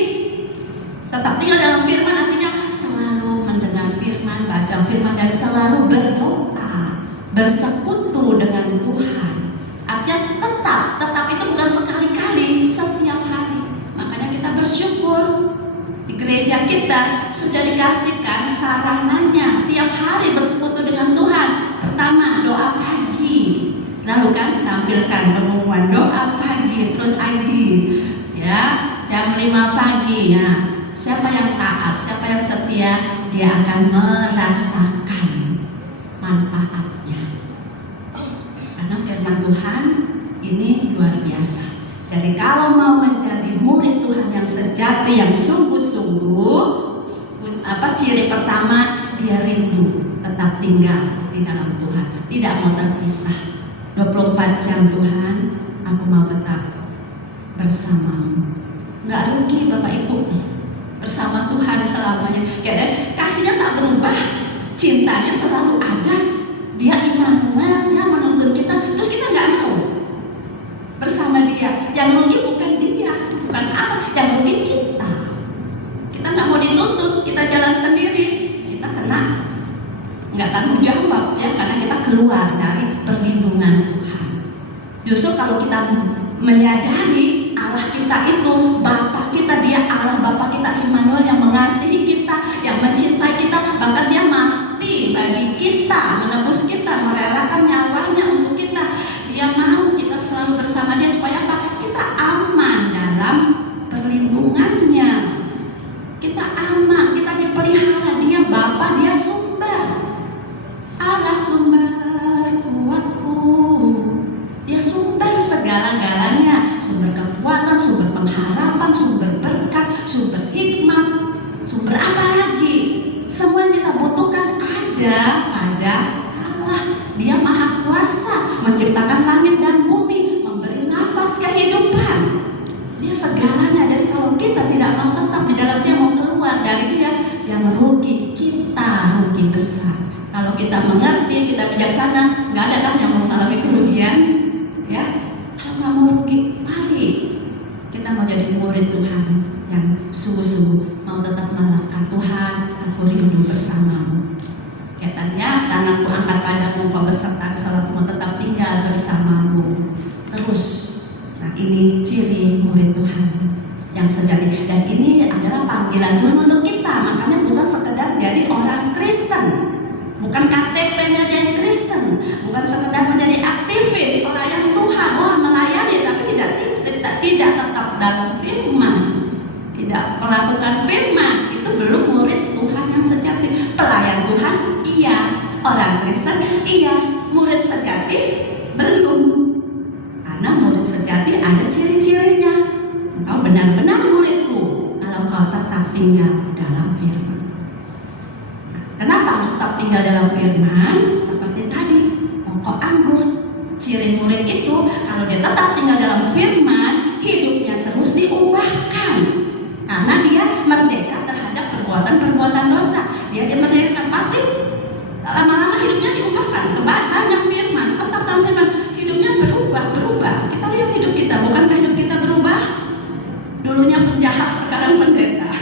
Tetap tinggal dalam firman artinya selalu mendengar firman, baca firman, dan selalu berdoa, bersekutu dengan Tuhan. Artinya tetap itu bukan sekali-kali, setiap hari. Makanya kita bersyukur di gereja kita sudah dikasihkan sarananya tiap hari bersekutu dengan Tuhan. Pertama, doa pagi. Selalu kan ditampilkan pengumuman doa pagi, Truth ID. Ya, jam 5 pagi. Ya, siapa yang taat, siapa yang setia, dia akan merasakan manfaatnya. Karena firman Tuhan ini luar biasa. Jadi kalau mau menjadi murid Tuhan yang sejati, yang sungguh-sungguh, ciri pertama, dia rindu tetap tinggal di dalam Tuhan, tidak mau terpisah. 24 jam Tuhan, aku mau tetap bersamamu. Nggak rugi Bapak Ibu, bersama Tuhan selamanya. Kayak kasihnya tak berubah, cintanya selalu ada. Dia Immanuel, dia menuntun kita, terus kita nggak mau bersama dia. Yang rugi bukan dia, bukan Allah, yang rugi kita. Kita nggak mau dituntut, kita jalan sendiri, kita kena nggak tanggung jawab ya, karena kita keluar dari perlindungan Tuhan. Justru kalau kita menyadari Allah kita itu Bapa kita, dia Allah Bapa kita Immanuel yang mengasihi kita, yang mencintai kita, bahkan dia mati bagi kita, menebus kita, merelakan nyawanya untuk kita. Dia mau kita selalu bersama dia supaya apa? Kita aman dalam perlindungannya. Kita aman, kita dipelihara. Dia Bapa, dia sumber. Allah sumber kuatku. Dia sumber segala-galanya. Sumber kekuatan, sumber pengharapan, sumber berkat, sumber hikmat, sumber apa lagi? Semua yang kita butuhkan ada pada Allah. Dia maha kuasa, menciptakan langit dan bumi, memberi nafas kehidupan. Dia segalanya. Jadi kalau kita tidak mau tetap di dalam dia, mau keluar dari dia, yang merugi kita, rugi besar. Kalau kita mengerti, kita bijaksana, nggak ada kan yang mengalami kerugian, ya. Kalau nggak mau rugi, mari kita mau jadi murid Tuhan yang sungguh-sungguh mau tetap melekat. Tuhan, aku rindu bersamamu. Kayak tadi ya, tanganku angkat padamu, kau beserta salahku, mau tetap tinggal bersamamu terus. Nah, ini ciri murid Tuhan yang sejati, dan ini adalah panggilan Tuhan untuk kita. Makanya bukan sekedar jadi orang Kristen, bukan KTP-nya jadi Kristen, bukan sekedar menjadi aktivis pelayan Tuhan, melayani tapi tidak tetap dalam firman, tidak melakukan firman, itu belum murid Tuhan yang sejati. Pelayan Tuhan iya, orang Kristen iya, murid sejati belum. Karena murid sejati ada ciri-cirinya. Engkau benar-benar muridku kalau kau tetap tinggal dalam firman. Kenapa harus tetap tinggal dalam firman? Seperti tadi, pokok anggur. Ciri murid itu kalau dia tetap tinggal dalam firman, hidupnya terus diubahkan. Karena dia merdeka terhadap perbuatan-perbuatan dosa. Dia merdeka pasti lama-lama hidupnya diubahkan. Banyak firman, tetap dalam firman, hidupnya berubah. Kita lihat hidup kita, bukankah hidup kita berubah? Dulunya penjahat, sekarang pendeta.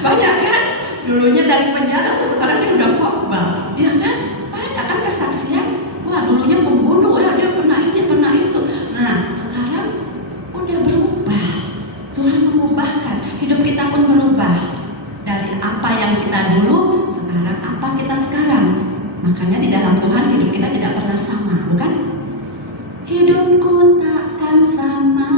Banyak kan? Dulunya dari penjara, sekarang dia udah khotbah. Ya kan? Banyak kan kesaksian. Wah, dulunya pembunuh, ya dia pernah ini, pernah itu. Nah, sekarang udah berubah. Tuhan mengubahkan. Hidup kita pun berubah. Dari apa yang kita dulu, sekarang apa kita sekarang. Makanya di dalam Tuhan hidup kita tidak pernah sama, bukan? Hidupku takkan sama.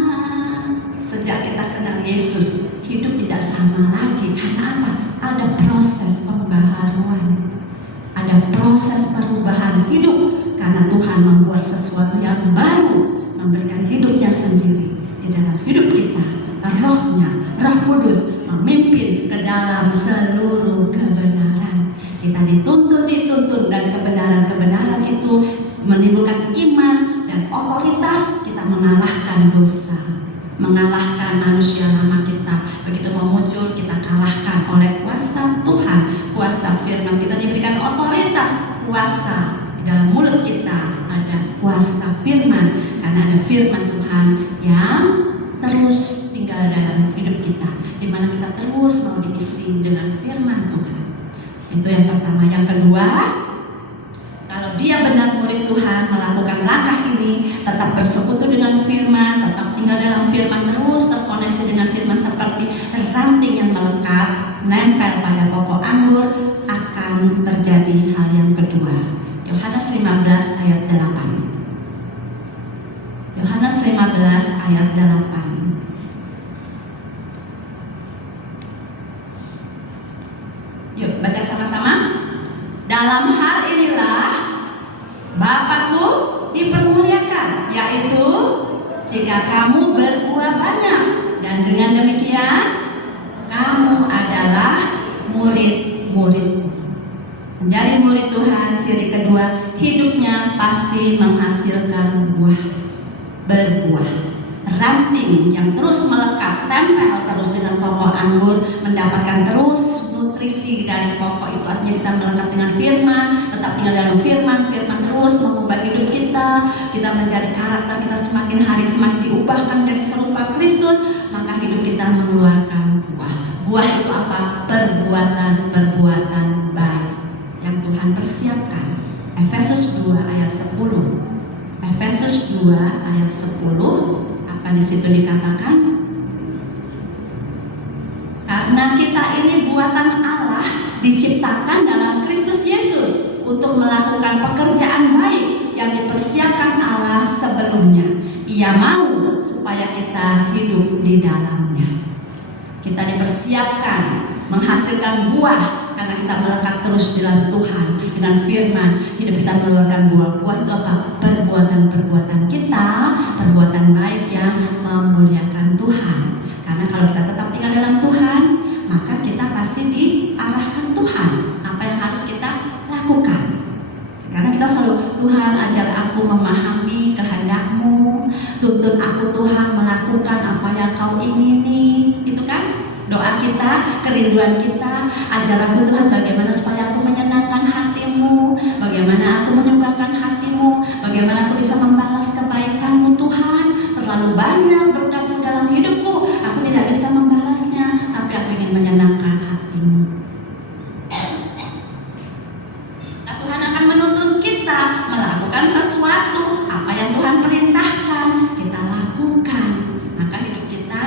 Sejak kita kenal Yesus, hidup tidak sama lagi. Karena apa? Ada proses pembaharuan. Ada proses perubahan hidup. Karena Tuhan membuat sesuatu yang baru, memberikan hidupnya sendiri di dalam hidup kita. Rohnya, Roh Kudus memimpin ke dalam seluruh kebenaran. Kita dituntun dan kebenaran itu menimbulkan iman dan otoritas. Kita mengalahkan dosa, mengalahkan manusia lama kita. Begitu mau muncul, kita kalahkan oleh kuasa Tuhan, kuasa firman. Kita diberikan otoritas, kuasa. Di dalam mulut kita ada kuasa firman, karena ada firman Tuhan yang terus tinggal dalam hidup kita, di mana kita terus mau diisi dengan firman Tuhan. Itu yang pertama. Yang kedua, kalau dia benar murid Tuhan, melakukan langkah ini, tetap bersekutu dengan firman, tetap tinggal dalam firman, terus terkoneksi dengan firman seperti ranting yang melekat, nempel pada pokok anggur, akan terjadi hal yang kedua. Yohanes 15 ayat 8. Yohanes 15 ayat 8. Yuk baca sama-sama. Dalam hal inilah Bapakku dipermuliakan, yaitu jika kamu berbuah banyak, dan dengan demikian kamu adalah murid-murid. Menjadi murid Tuhan, ciri kedua, hidupnya pasti menghasilkan buah, berbuah. Ranting yang terus melekat, tempel terus dengan pokok anggur, mendapatkan terus nutrisi dari pokok itu. Artinya kita melekat dengan firman, tetap tinggal dalam firman, firman terus mengubah hidup kita. Kita menjadi karakter kita semakin hari semakin diubahkan menjadi serupa Kristus, maka hidup kita mengeluarkan buah. Buah itu apa? Perbuatan baik yang Tuhan persiapkan. Efesus 2 ayat 10. Efesus 2 ayat 10. Apa di situ dikatakan? Karena kita ini buatan Allah, diciptakan dalam Kristus Yesus untuk melakukan pekerjaan baik yang dipersiapkan Allah sebelumnya. Ia mau supaya kita hidup di dalamnya. Kita dipersiapkan menghasilkan buah karena kita melekat terus dalam Tuhan dengan firman. Hidup kita mengeluarkan buah. Buah itu apa? Perbuatan kita, perbuatan baik yang memuliakan Tuhan. Karena kalau kita tetap tinggal dalam Tuhan, maka kita pasti diarahkan Tuhan apa yang harus kita lakukan. Karena kita selalu, Tuhan ajar aku memahami kehendak-Mu, tuntun aku Tuhan melakukan apa yang Kau ingini. Itu kan doa kita, kerinduan kita. Ajar aku Tuhan bagaimana supaya aku menyenangkan hati-Mu, bagaimana aku menyukakan hati-Mu, bagaimana aku bisa membalas kebaikan-Mu Tuhan. Terlalu banyak berkat-Mu dalam hidupku, aku tidak bisa membalasnya, tapi aku ingin menyenangkan hati-Mu. Nah, Tuhan akan menuntun kita melakukan sesuatu. Apa yang Tuhan perintahkan, kita lakukan. Maka hidup kita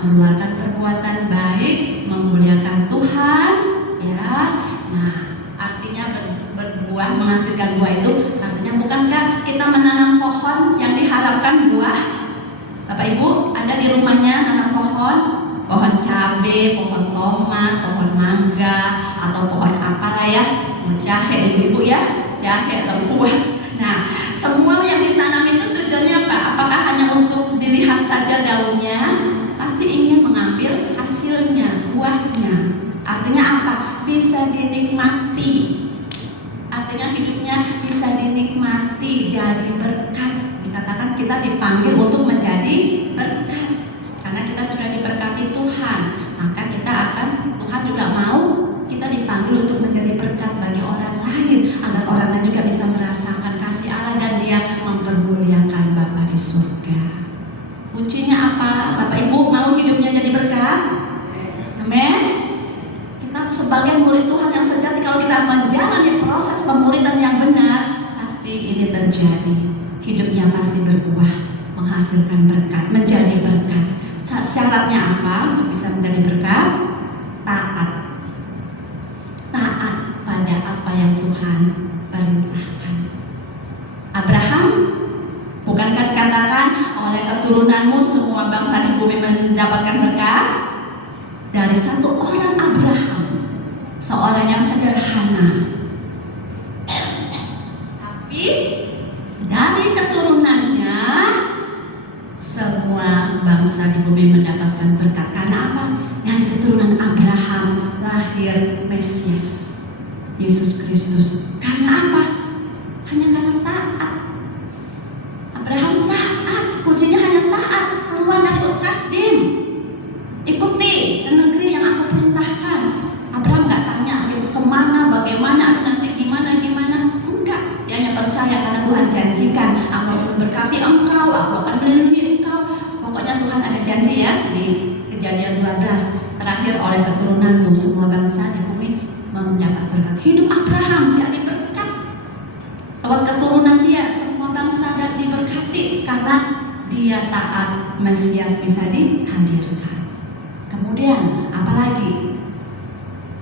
mengeluarkan perbuatan baik, memuliakan Tuhan, ya. Nah, artinya berbuah, menghasilkan buah itu artinya bukankah kita menanam pohon yang diharapkan buah? Bapak Ibu, ada di rumahnya nanam pohon cabai, pohon tomat, pohon mangga, atau pohon apalah ya, mau jahe ibu-ibu ya, jahe lengkuas. Nah, semua yang ditanam itu tujuannya apa? Apakah hanya untuk dilihat saja daunnya? Pasti ingin mengambil hasilnya, buahnya. Artinya apa? Bisa dinikmati. Artinya hidupnya bisa dinikmati, jadi berkat. Dikatakan kita dipanggil untuk menjadi berkat. Karena kita sudah diberkati Tuhan, maka Tuhan juga mau kita dipanggil untuk menjadi berkat bagi orang lain, agar sebagai murid Tuhan yang sejati, kalau kita menjalani proses pemuridan yang benar, pasti ini terjadi. Hidupnya pasti berbuah, menghasilkan berkat, menjadi berkat. Syaratnya apa untuk bisa menjadi berkat? Taat. Taat pada apa yang Tuhan perintahkan. Abraham, bukankah dikatakan oleh keturunanmu semua bangsa di bumi mendapatkan berkat? Dari satu orang Abraham, seorang yang sederhana, tapi dari keturunannya semua bangsa di bumi mendapatkan berkat. Karena apa? Dari keturunan Abraham lahir Mesias, Yesus Kristus. Karena apa? Hanya karena taat. Abraham taat, kuncinya hanya taat. Keluar dari Ur Kasdim, ikuti ke negeri yang aku perintahkan. Abraham nggak tanya dia kemana, bagaimana, nanti gimana. Enggak, dia hanya percaya karena Tuhan janjikan, aku akan memberkati engkau, aku akan melindungi engkau. Pokoknya Tuhan ada janji ya di Kejadian 12. Terakhir, oleh keturunanmu semua bangsa di bumi mendapat berkat. Hidup Abraham jadi berkat. Lewat keturunan dia semua bangsa dan diberkati karena dia taat, Mesias bisa dihadirkan. Kemudian apalagi?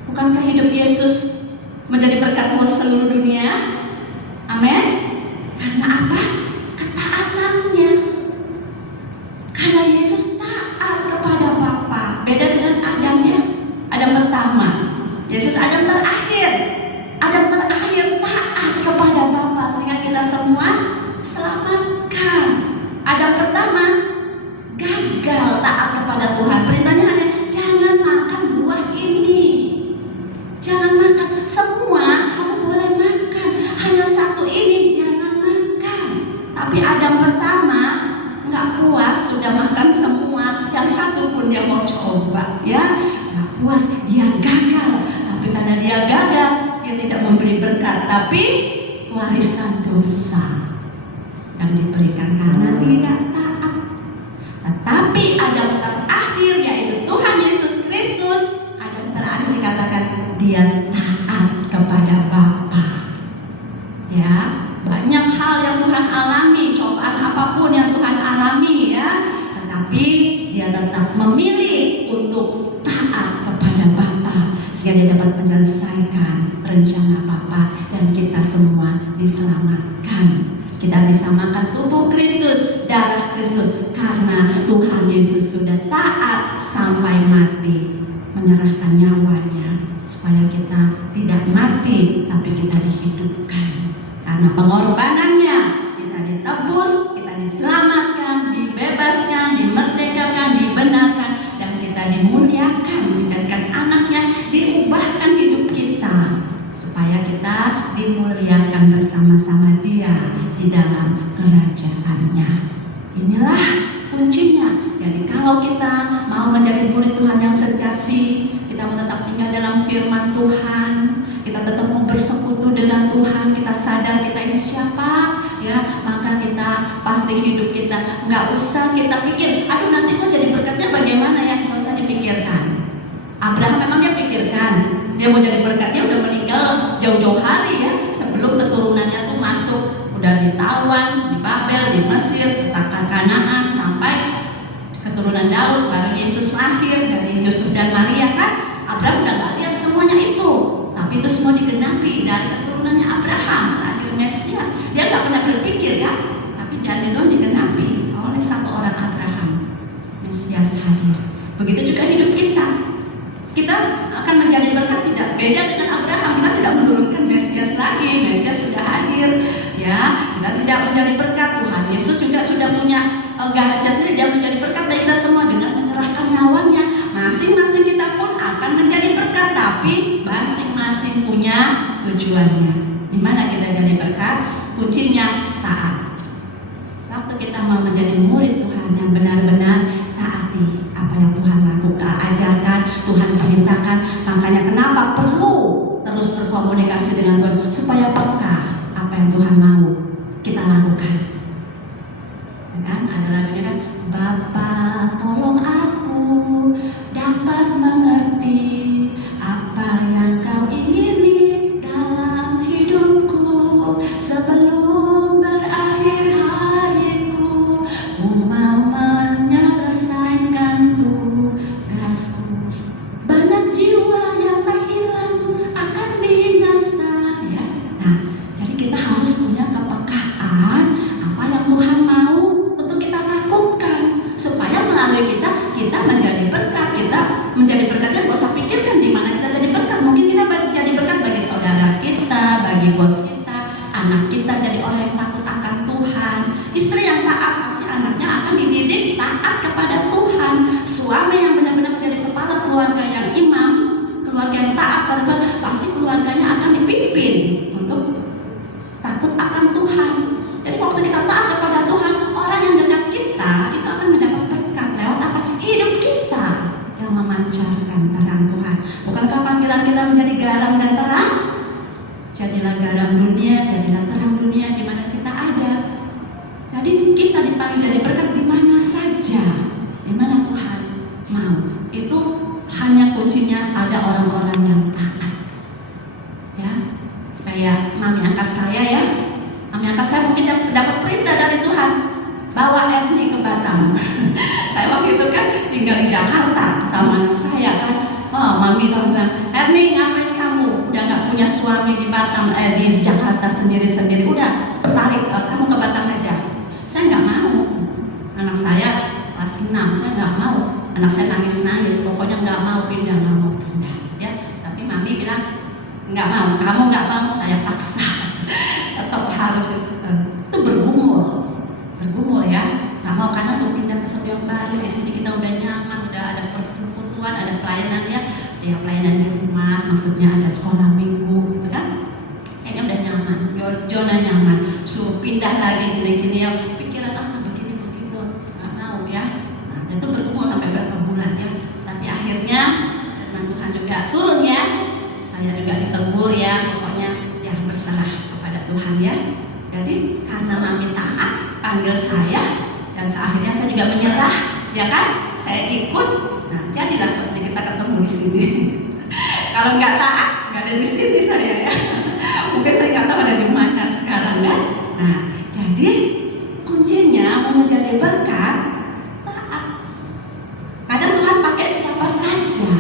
Bukankah hidup Yesus menjadi berkat buat seluruh dunia? Amin. Karena apa? Ketaatannya. Karena Yesus taat kepada Bapa. Beda dengan Adam ya. Adam pertama, Yesus Adam terakhir. Adam terakhir taat kepada Bapa sehingga kita semua selamatkan. Adam pertama gagal taat kepada Tuhan. Perintahnya hanya jangan makan buah ini. Jangan makan. Semua kamu boleh makan. Hanya satu ini jangan makan. Tapi Adam pertama nggak puas, sudah makan semua. Yang satu pun dia mau coba, ya. Nggak puas, dia gagal. Tapi karena dia gagal, dia tidak memberi berkat, tapi warisan dosa yang diberikan karena tidak taat. Tetapi Adam terakhir, yaitu Tuhan Yesus Kristus, Adam terakhir dikatakan dia taat kepada Bapa. Ya, banyak hal yang Tuhan alami, cobaan apapun yang Tuhan alami ya, tetapi dia tetap memilih untuk taat kepada Bapa sehingga dia dapat menyelesaikan rencana Bapa dan kita semua diselamatkan. Kita bisa makan tubuh Kristus, darah Kristus karena Tuhan Yesus sudah taat sampai mati, menyerahkan nyawanya supaya kita tidak mati tapi kita dihidupkan. Karena pengorbanannya kita ditebus, kita diselamatkan, dibebaskan, dimerdekakan, dibenarkan, dan kita dimuliakan, dijadikan anaknya, diubahkan hidup kita supaya kita dimuliakan bersama-sama Dia di dalam kerajaannya. Inilah kuncinya. Jadi kalau kita mau menjadi murid Tuhan yang sejati, kita mau tetap tinggal dalam firman Tuhan, kita tetap mau bersekutu dengan Tuhan, kita sadar kita ini siapa, ya, maka kita pasti hidup kita nggak usah kita pikir, aduh nanti kok jadi berkatnya bagaimana ya, nggak usah dipikirkan. Abraham memang dia pikirkan, dia mau jadi berkat, dia udah meninggal jauh-jauh hari ya, sebelum keturunannya tuh masuk, udah ditawan, di Babel, di Mesir, tanah Kanaan, sampai keturunan Daud, baru Yesus lahir dari Yusuf dan Maria kan. Abraham udah gak lihat semuanya itu, tapi itu semua digenapi dari keturunannya Abraham, lahir Mesias. Dia gak pernah berpikir kan, tapi janji Tuhan digenapi oleh satu orang Abraham, Mesias hadir. Begitu juga hidup kita. Kita akan menjadi berkat, tidak beda dengan Abraham. Kita tidak menurunkan Mesias lagi, Mesias sudah hadir, ya. Kita tidak menjadi berkat. Tuhan Yesus juga sudah punya garis sendiri, dia menjadi berkat bagi kita semua dengan menyerahkan nyawanya. Masing-masing kita pun akan menjadi berkat, tapi masing-masing punya tujuannya. Di mana kita jadi berkat? Kuncinya taat. Waktu kita mau menjadi murid Tuhan yang benar-benar taati apa yang Tuhan lakukan, ajarkan, Tuhan perintahkan. Makanya kenapa perlu terus berkomunikasi dengan Tuhan supaya peka apa yang Tuhan mau kita lakukan. Kan ada lagunya kan, Bapa tolong aku dapat mengerti apa yang keluarga yang imam, keluarga yang taat pada Tuhan, pasti keluarganya akan dipimpin untuk takut akan Tuhan. Jadi waktu kita taat kepada Tuhan, orang yang dekat kita itu akan mendapat berkat lewat apa? Hidup kita yang memancarkan terang Tuhan. Bukankah panggilan kita menjadi garam dan terang? Jadilah garam dunia, jadilah terang dunia di mana kita ada. Jadi kita dipanggil jadi berkat di mana saja, di mana Tuhan mau. Itu hanya kuncinya ada orang-orang yang taat. Ya, kayak mami angkat saya ya. Mami angkat saya mungkin dapat perintah dari Tuhan, bawa Ernie ke Batam. Saya waktu itu kan tinggal di Jakarta sama anak saya kan. Oh, mami tahu bilang, Ernie ngapain kamu? Udah nggak punya suami di Batam, di Jakarta sendiri-sendiri. Udah tarik kamu ke Batam aja. Saya nggak mau. Anak saya kelas 6, saya nggak mau. Anak saya nangis-nangis, pokoknya nggak mau pindah, nggak mau pindah. Ya, tapi mami bilang nggak mau. Kamu nggak mau, saya paksa. Tetap harus itu bergumul ya. Nggak mau karena untuk pindah ke sesuatu yang baru. Di sini kita udah nyaman, udah ada persekutuan, ada pelayanannya. Ya pelayanan di rumah, maksudnya ada sekolah minggu, gitu kan? Kayaknya udah nyaman, zona nyaman. Suruh pindah lagi gini-gini ya. Pikiran begini begitu, nggak mau ya. Nah, itu bergumul sampai berapa bulan ya. Tapi akhirnya firman Tuhan juga turun ya. Saya juga ditegur ya, pokoknya ya berserah kepada Tuhan ya. Jadi karena mami taat panggil saya dan akhirnya saya juga menyerah, ya kan? Saya ikut. Nah, jadilah seperti kita ketemu di sini. Kalau nggak taat, nggak ada di sini saya ya. Mungkin saya nggak tahu ada di mana sekarang kan. Nah, jadi kuncinya mau menjadi berkat, taat. Kadang Tuhan pakai siapa saja.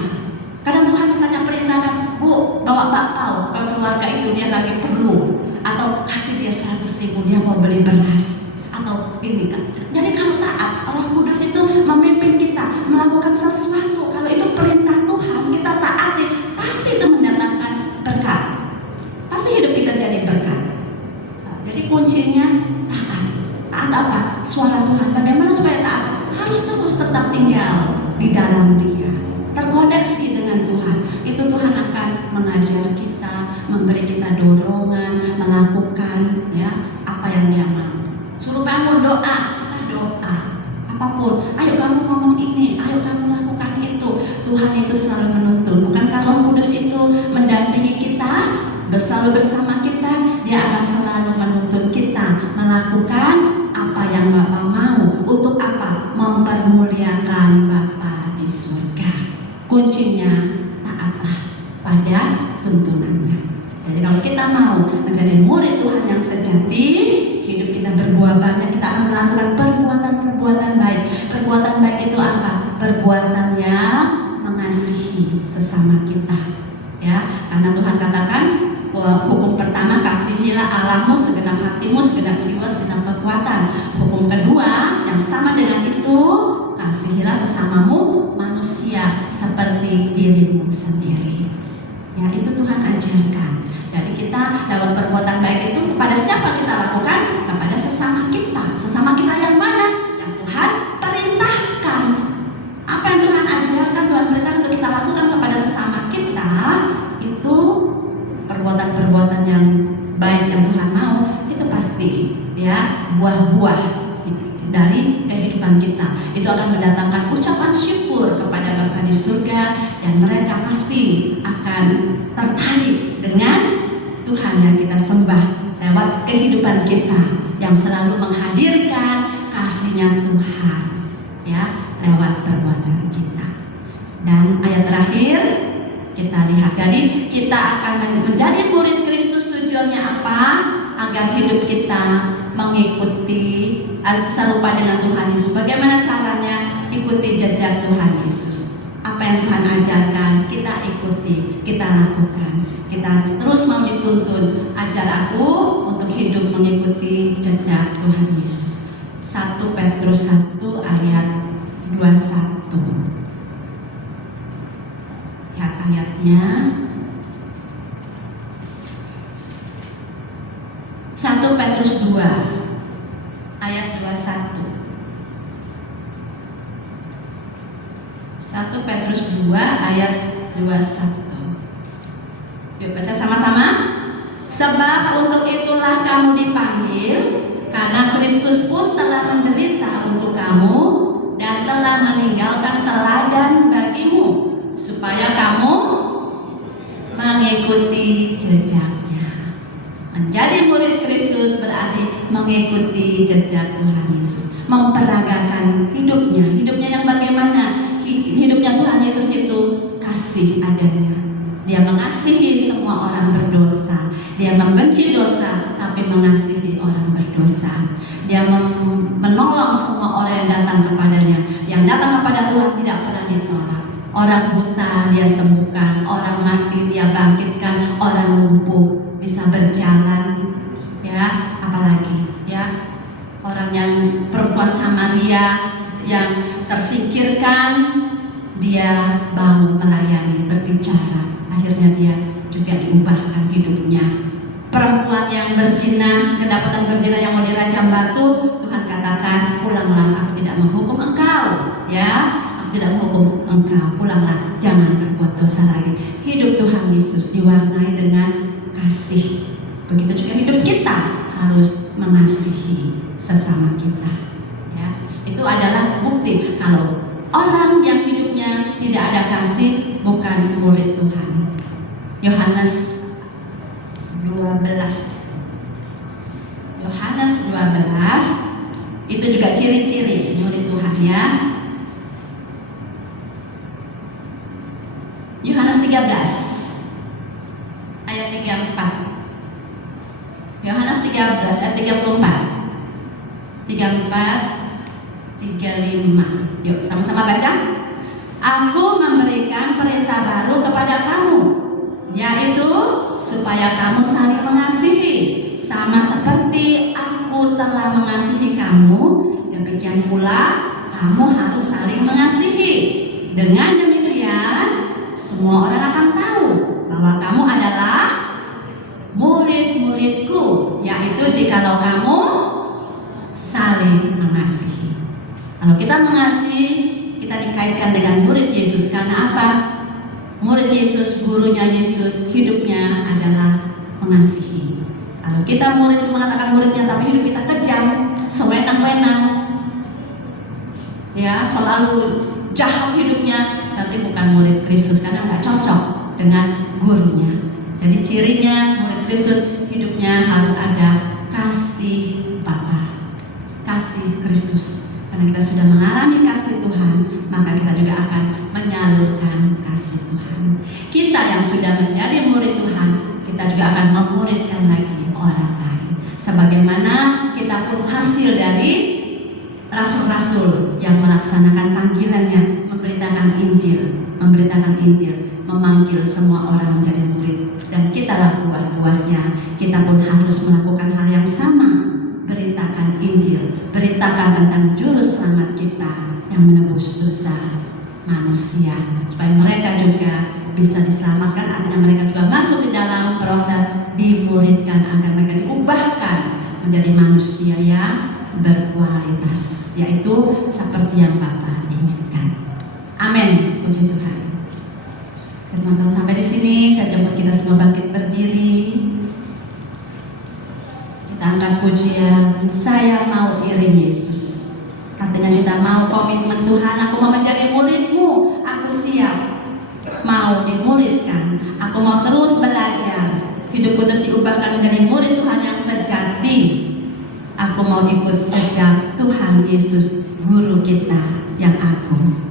Kadang Tuhan misalnya perintahkan, Bu, bawa bakpao ke keluarga itu dia lagi perlu, atau kasih dia 100.000 dia mau beli beras, atau ini kan. Jadi kalau taat, Roh Kudus itu memimpin kita melakukan sesuatu. Kalau itu perintah Tuhan, kita taati, pasti itu mendatangkan berkat. Pasti hidup kita jadi berkat. Nah, jadi kuncinya taat. Taat apa? Suara Tuhan. Bagaimana supaya taat? Harus terus tetap tinggal di dalam Dia, terkoneksi dengan Tuhan. Itu Tuhan akan mengajar kita, memberi kita dorongan, melakukan ya apa yang Dia mau. Suruh bangun doa, kita doa. Apapun, ayo kamu ngomong ini, ayo kamu lakukan itu. Tuhan itu selalu menuntun. Bukankah Roh Kudus itu mendampingi kita, selalu bersama kita? Dia akan selalu menuntun kita melakukan apa yang Bapa mau. Untuk apa? Mempermuliakan Bapa di surga. Kuncinya taatlah pada tuntunannya. Jadi kalau kita mau menjadi murid Tuhan yang sejati, hidup kita berbuah banyak, kita akan melakukan perbuatan-perbuatan baik. Perbuatan baik itu apa? Perbuatan yang mengasihi sesama kita. Ya, karena Tuhan katakan hukum pertama, kasihilah Allahmu segenap hatimu, segenap jiwa, segenap kekuatan. Hukum kedua yang sama dengan itu, kasihilah sesamamu manusia seperti dirimu sendiri. Ya, itu Tuhan ajarkan. Jadi kita dalam perbuatan baik itu kepada siapa kita lakukan? Kepada sesama kita. Sesama kita yang mana? Yang Tuhan perintahkan. Apa yang Tuhan ajarkan, Tuhan perintahkan untuk kita lakukan kepada sesama kita, itu perbuatan-perbuatan yang baik yang Tuhan mau, itu pasti ya buah-buah dari kehidupan kita. Itu akan mendatangkan ucapan syukur kepada Bapa di surga, dan mereka pasti akan tertarik dengan Tuhan yang kita sembah lewat kehidupan kita yang selalu menghadirkan kasih-Nya Tuhan ya lewat perbuatan kita. Dan ayat terakhir kita lihat, jadi kita akan menjadi murid Kristus. Tujuannya apa? Agar hidup kita mengikuti serupa dengan Tuhan Yesus. Bagaimana caranya? Ikuti jejak Tuhan Yesus. Apa yang Tuhan ajarkan, kita ikuti, kita lakukan. Kita terus mau dituntun, ajar aku untuk hidup mengikuti jejak Tuhan Yesus. 1 Petrus 1 ayat 21. Lihat ayatnya. 1 Petrus 2 ayat 21. 1 Petrus 2 ayat 21. Yuk baca sama-sama. Sebab untuk itulah kamu dipanggil, karena Kristus pun telah menderita untuk kamu dan telah meninggalkan teladan bagimu, supaya kamu mengikuti jejaknya. Menjadi murid Kristus berarti mengikuti jejak Tuhan Yesus, memperagakan hidupnya. Hidupnya yang bagaimana? Hidupnya Tuhan Yesus itu kasih adanya. Dia mengasihi semua orang berdosa. Dia membenci dosa tapi mengasihi orang berdosa. Dia menolong semua orang yang datang kepadanya. Yang datang kepada Tuhan tidak pernah ditolak. Orang buta dia sembuhkan, orang mati dia bangkitkan, orang lumpuh bisa berjalan. Ya, apalagi ya, orang yang perempuan Samaria yang tersingkirkan, dia bangun melayani, berbicara. Akhirnya dia juga diubahkan hidupnya. Perempuan yang berzina, kedapatan berzina yang mau dirajam batu, Tuhan katakan, pulanglah, aku tidak menghukum engkau. Ya, aku tidak menghukum engkau, pulanglah, jangan berbuat dosa lagi. Hidup Tuhan Yesus diwarnai dengan kasih. Begitu juga hidup kita harus mengasihi sesama kita. Ya, itu adalah bukti kalau orang yang hidupnya tidak ada kasih bukan murid Tuhan. Yohanes 12 itu juga ciri-ciri murid Tuhan ya. Yohanes 13 ayat 34. Yohanes 13 ayat 34, 35. Yuk sama-sama baca. Aku memberikan perintah baru kepada kamu, yaitu supaya kamu saling mengasihi, sama seperti aku telah mengasihi kamu, demikian pula kamu harus saling mengasihi. Dengan demikian semua orang akan tahu bahwa kamu adalah murid-muridku, yaitu jikalau kamu saling mengasihi. Kalau kita mengasihi, kita dikaitkan dengan murid Yesus. Karena apa? Murid Yesus, gurunya Yesus, hidupnya adalah mengasihi. Kalau kita murid mengatakan muridnya, tapi hidup kita kejam, sewenang-wenang, ya selalu jahat hidupnya, berarti bukan murid Kristus karena nggak cocok dengan gurunya. Jadi cirinya murid Kristus hidupnya harus ada kasih Bapa, kasih Kristus. Karena kita sudah mengalami kasih Tuhan, maka kita juga akan menyalurkan kasih Tuhan. Kita yang sudah menjadi murid Tuhan, kita juga akan memuridkan lagi orang lain. Sebagaimana kita pun hasil dari rasul-rasul yang melaksanakan panggilannya, memberitakan Injil, memanggil semua orang menjadi murid. Dan kitalah buah-buahnya. Kita pun harus melakukan hal yang sama. Beritakan Injil, beritakan tentang juru selamat kita yang menebus dosa manusia, supaya mereka juga bisa diselamatkan. Artinya mereka juga masuk di dalam proses dimuridkan agar mereka diubahkan menjadi manusia yang berkualitas, yaitu seperti yang Bapa inginkan. Amin, puji Tuhan. Firman Tuhan sampai di sini. Saya jemput kita semua bangkit berdiri. Kita angkat pujian, saya mau iring Yesus. Artinya kita mau komitmen Tuhan, aku mau menjadi muridmu, aku siap mau dimuridkan, aku mau terus belajar, hidupku terus diubahkan menjadi murid Tuhan yang sejati. Aku mau ikut jejak Tuhan Yesus, guru kita yang agung.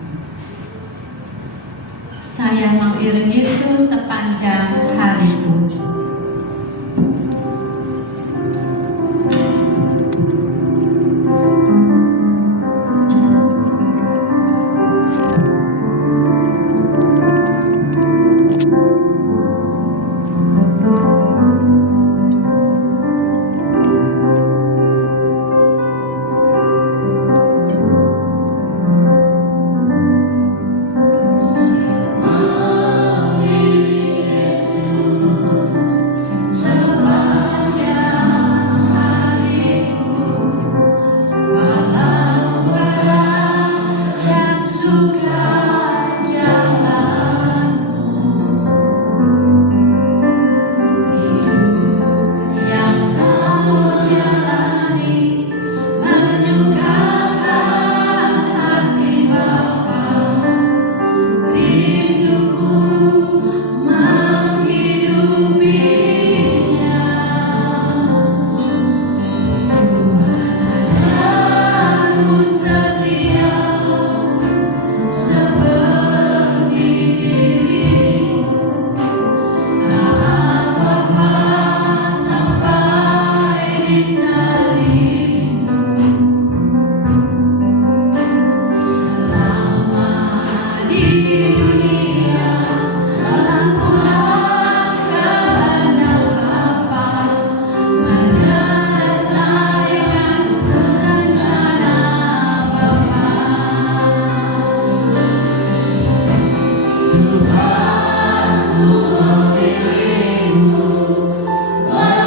Saya mau iring Yesus sepanjang hariku. Saya mau iring Yesus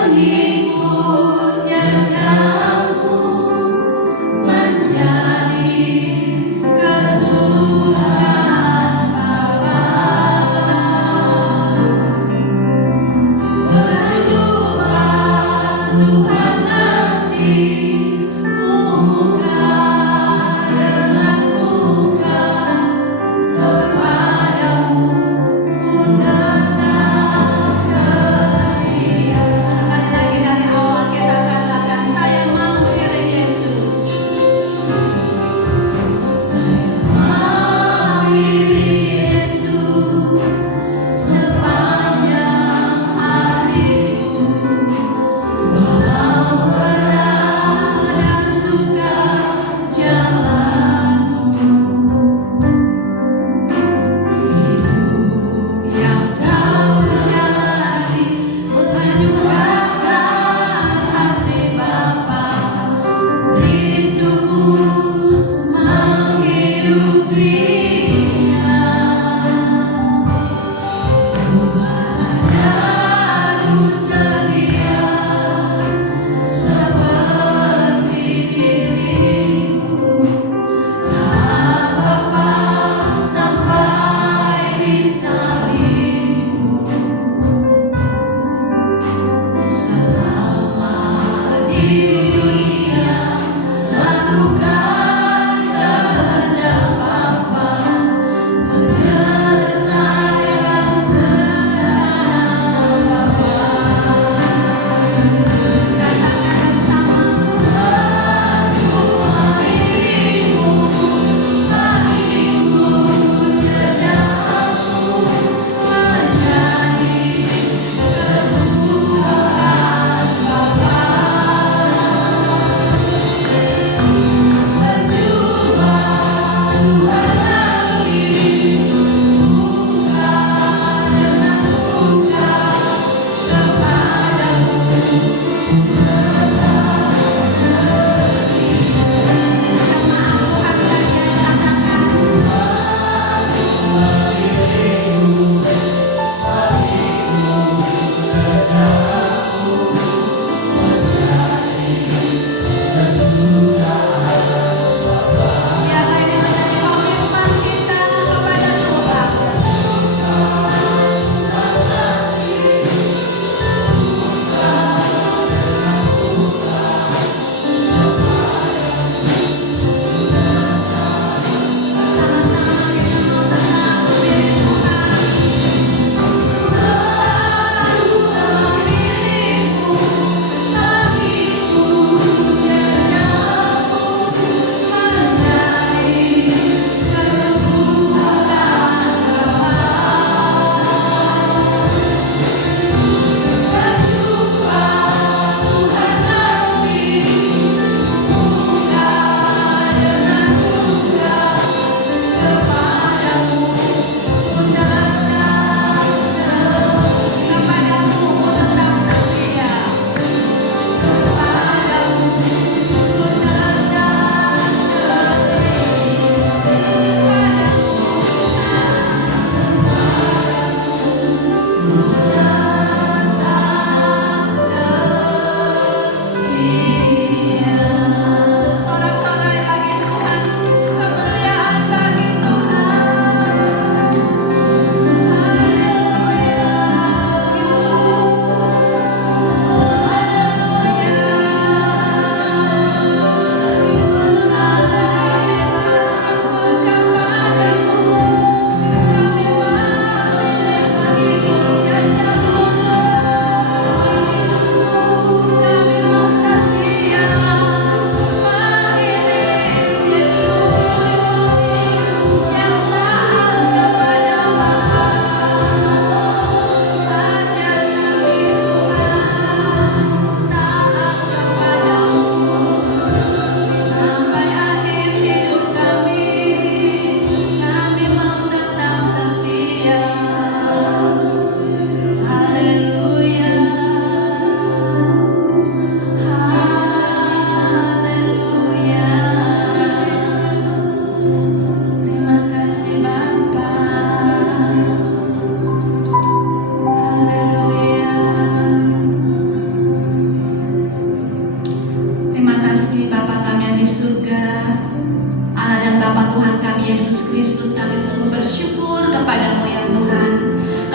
mengikut jejakmu, menjadi kesukaan Bapa. Berjumpa Tuhan nanti, muka dengan muka, kepadamu ku tetap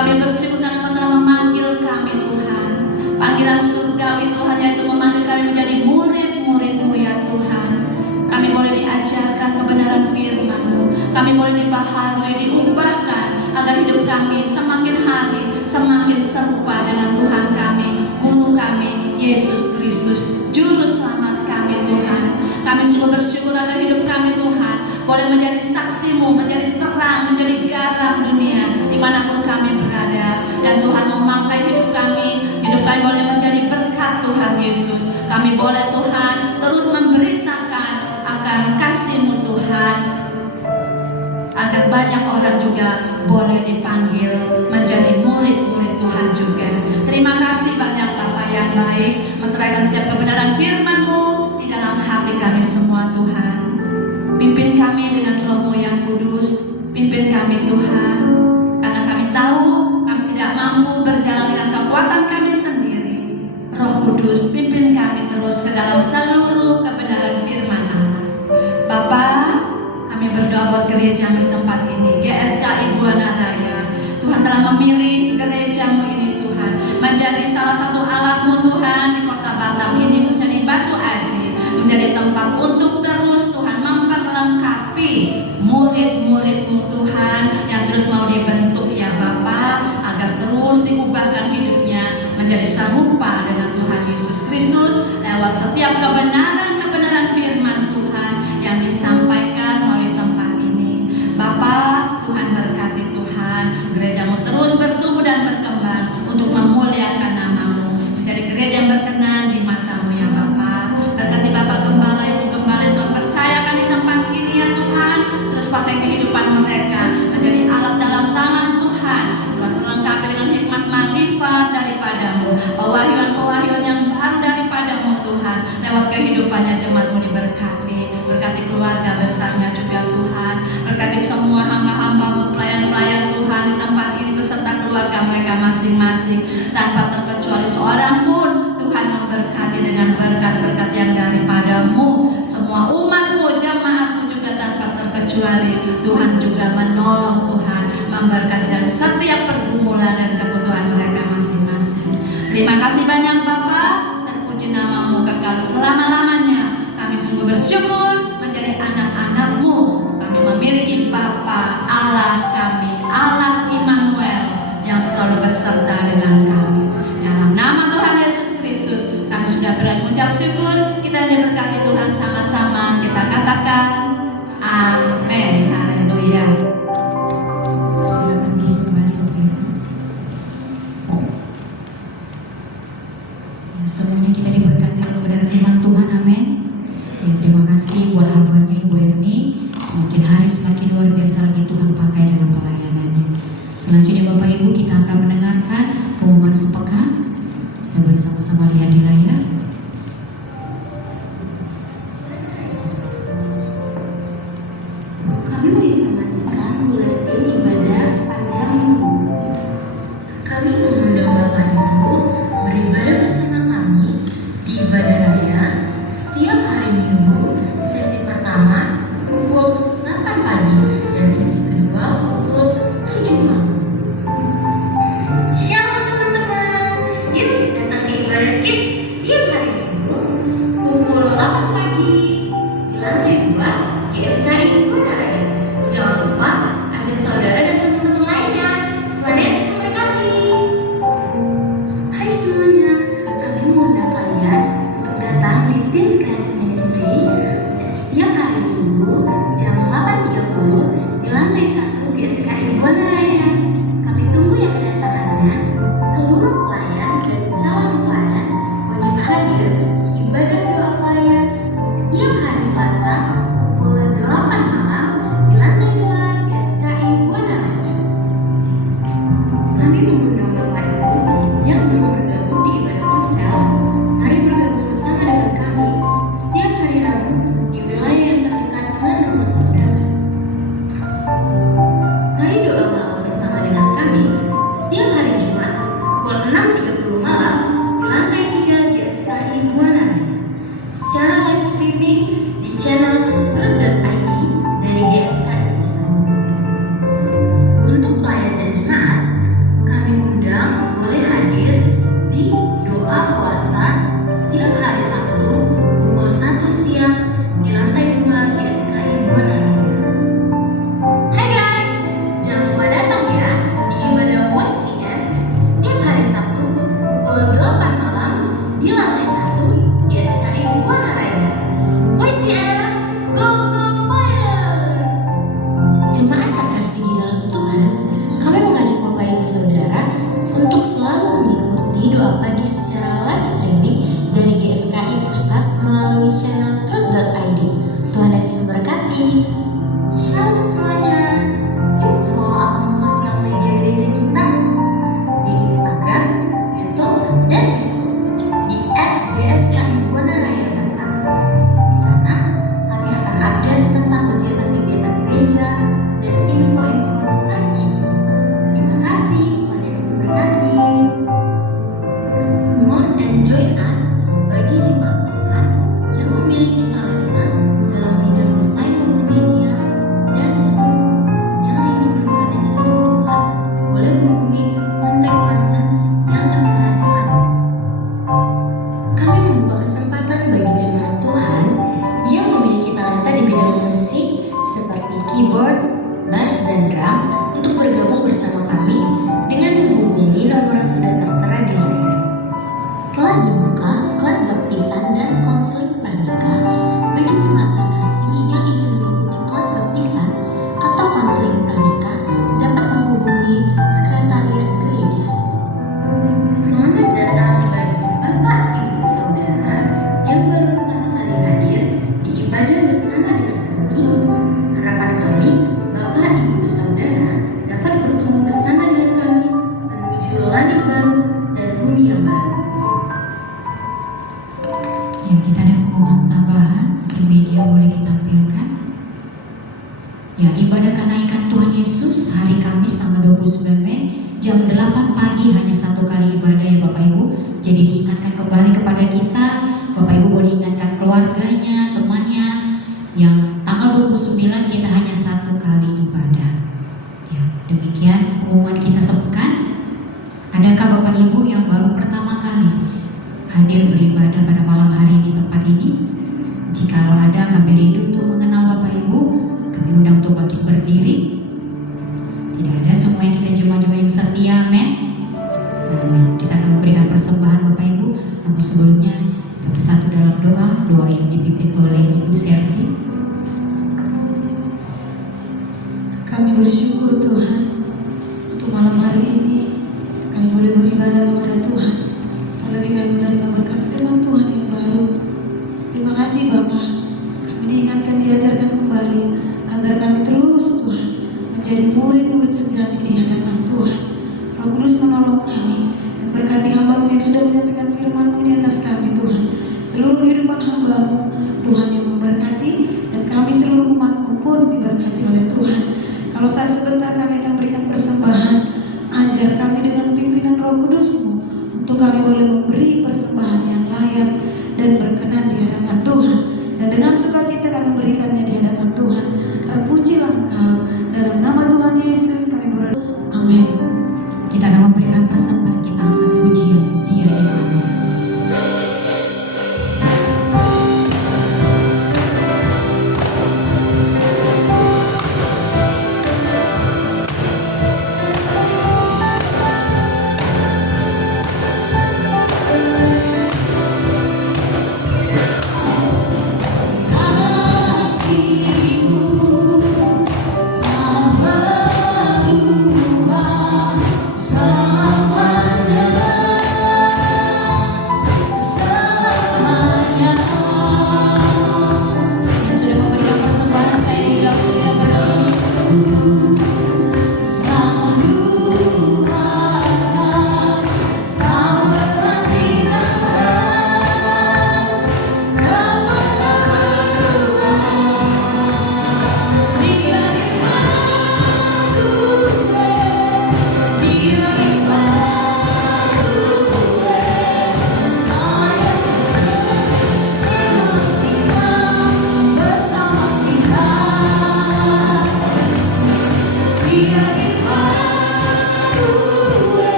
Kami bersyukur karena Engkau telah memanggil kami Tuhan. Panggilan surgawi Tuhan, yaitu memanggil kami menjadi murid-murid-Mu ya Tuhan. Kami boleh diajarkan kebenaran firman-Mu. Kami boleh dibaharui, diubahkan agar hidup kami semakin hari semakin serupa dengan Tuhan kami, Guru kami, Yesus Kristus, Juru Selamat kami Tuhan. Kami sungguh bersyukur agar hidup kami Tuhan boleh menjadi saksi-Mu, menjadi terang, menjadi garam dunia dimanapun kami berada. Dan Tuhan memakai hidup kami boleh menjadi berkat Tuhan Yesus. Kami boleh Tuhan terus memberitakan akan kasih-Mu Tuhan, agar banyak orang juga boleh dipanggil menjadi murid-murid Tuhan juga. Terima kasih banyak Bapa yang baik, menerangkan setiap kebenaran firman-Mu di dalam hati kami semua Tuhan. Pimpin kami dengan Roh-Mu yang kudus, pimpin kami Tuhan, karena kami tahu kami tidak mampu berjalan dengan kekuatan kami sendiri. Roh Kudus, pimpin kami terus ke dalam seluruh kebenaran firman Allah. Bapa, kami berdoa buat gereja di tempat ini, GSKI Buana Raya. Tuhan telah memilih gereja-Mu ini Tuhan menjadi salah satu alat-Mu Tuhan di kota Batam ini, khususnya di Batu Aji, menjadi tempat untuk terus Tuhan memperlengkapi murid-murid-Mu Tuhan yang terus mau dibentuk ya Bapa, agar terus diubahkan hidupnya menjadi serupa dengan Tuhan Yesus Kristus lewat setiap kebenaran-kebenaran firman Tuhan yang disampaikan melalui tempat ini. Bapa, Tuhan berkati Tuhan, gereja-Mu terus bertumbuh dan berkembang untuk memuliakan nama-Mu, menjadi gereja yang berkenan di mata-Mu ya Bapa. Berkati Bapak Gembala, Ibu Gembala yang Tuhan percayakan di tempat ini ya Tuhan, terus pakai kehidupan mereka menjadi alat dalam tangan Tuhan. Tuhan perlengkapi dengan hikmat makrifat daripada-Mu, pewahyuan-pewahyuan yang baru daripada-Mu Tuhan. Lewat kehidupannya jemaat-Mu diberkati. Berkati keluarga besarnya juga Tuhan. Berkati semua hamba-hamba-Mu, pelayan-pelayan Tuhan di tempat ini beserta keluarga mereka masing-masing. Tanpa terkecuali seorang pun Tuhan memberkati dengan berkat-berkat yang daripada-Mu. Semua umat-Mu, jemaat-Mu juga tanpa terkecuali Tuhan juga menolong Tuhan, memberkati dalam setiap pergumulan dan kebutuhan mereka masing-masing. Terima kasih banyak Bapak, terpuji nama-Mu kekal selama-lamanya. Kami sungguh bersyukur menjadi anak-anak-Mu. Kami memiliki Bapa Allah kami, Allah Immanuel, yang selalu beserta dengan kami. Dalam nama Tuhan Yesus Kristus kami sudah berani mengucap syukur. Kita diberkati Tuhan sama-sama. Kita katakan amin. Haleluya. Silakan kembali Bapak Ibu. Ya, semuanya kita diberkati oleh kebenaran firman Tuhan, amin. Ya, terima kasih buat hambanya Ibu Erni. Semakin hari semakin luar biasa lagi Tuhan pakai dalam pelayanannya. Selanjutnya Bapak Ibu, kita akan mendengarkan pengumuman sepekan. Kita boleh sama-sama lihat di layar. Kami menginformasikan buletin ibadah sepanjang minggu. Kami mengundang Bapak Ibu beribadah bersama kami di ibadah raya setiap hari Minggu. Sesi pertama pukul 8 pagi dan sesi kedua pukul 7 malam. Shalom teman-teman, yuk datang ke ibadah kids setiap hari Minggu pukul 8 pagi di lantai 2 GSKI Buana Raya. Jangan lupa ajak saudara dan teman-teman lainnya. Tuhan Yesus memberkati. Hai semuanya, kami mengundang kalian untuk datang di Teens Creative Ministry dan setiap hari Minggu jam 8.30 di lantai 1 GSKI Buana Raya. Kami tunggu ya kedatangannya. Seluruh pelayan dan calon pelayan wajib hadir di ibadah doa pelayan setiap hari Selasa pukul 8 malam di lantai 2 GSKI Buana Raya. Kami mengundang Bapak Ibu yang belum bergabung di ibadah ponsel, mari bergabung bersama dengan kami setiap hari Rabu di wilayah yang terdekat dengan rumah saudara. Mari doa malam bersama Shalom semuanya. Yuk follow akun sosial media gereja kita di Instagram, YouTube, dan Facebook di @GSKI-Raya Batam. Di sana kami akan update tentang kegiatan-kegiatan gereja dan info-info terkini. Terima kasih, Tuhan Yesus memberkati. Come on and join us bagi jemaat Tuhan yang memiliki talenta dalam bidang desain multimedia dan sosmed. Yang rindu berkarya di dalam Tuhan boleh menghubungi contact person yang tertera di layar. Kami membuka kesempatan bagi jemaat Tuhan yang memiliki talenta di bidang musik seperti keyboard, bass, dan drum untuk bergabung bersama kami dengan menghubungi nomor yang sudah tertera di layar. Telah dibuka kelas baptisan dan konseling pranika bagi jemaat terkasih yang ingin mengikuti kelas baptisan atau konseling pranika dapat menghubungi sekretariat gereja. Selamat datang bagi Bapak, Ibu, Saudara yang baru pertama kali hadir di ibadah bersama dengan kami. Harapan kami, Bapak, Ibu, Saudara dapat bertumbuh bersama dengan kami menuju langit baru dan bumi yang baru. Ya, kita ada pengumuman tambahan di media, boleh ditampilkan. Ya, ibadah kenaikan Tuhan Yesus hari Kamis tanggal 29 Mei jam 8 pagi, hanya satu kali ibadah ya Bapak Ibu. Jadi diingatkan kembali kepada kita, Bapak Ibu boleh ingatkan keluarganya, temannya, yang tanggal 29 kita hanya satu kali ibadah. Ya, demikian pengumuman kita sepekan. Adakah Bapak Ibu yang baru pertama kali hadir beribadah pada malam hari di tempat ini? Jikalau ada, kami rindu untuk mengenal Bapak Ibu. Kami undang untuk bangkit berdiri. Tidak ada, semuanya kita jemaat-jemaat yang setia, amin. Amin. Kita akan memberikan persembahan Bapak Ibu. Namun sebelumnya kita bersatu dalam doa yang dipimpin oleh Ibu Serti. Kami bersyukur Tuhan untuk malam hari ini kami boleh beribadah kepada Tuhan. Terlebih kami menerima berkat firman Tuhan yang baru. Terima kasih Bapa. Kami diingatkan, diajarkan kembali agar kami terus Tuhan menjadi murid-murid sejati di hadapan Tuhan. Roh Kudus menolong kami dan berkati hamba-Mu yang sudah menyampaikan firman-Mu di atas kami Tuhan. Seluruh kehidupan hamba-Mu Tuhan yang memberkati, dan kami seluruh umat-Mu pun diberkati oleh Tuhan. Kalau saat sebentar kami akan berikan persembahan, ajar kami dengan pimpinan Roh Kudus-Mu untuk kami boleh memberi persembahan yang layak dan berkenan di hadapan Tuhan. Dan dengan sukacita kami memberikannya di hadapan Tuhan. Terpujilah Engkau, dalam nama Tuhan Yesus kami berdoa. Amin. Kita akan memberikan persembahan, kita angkat pujian Dia Immanuel.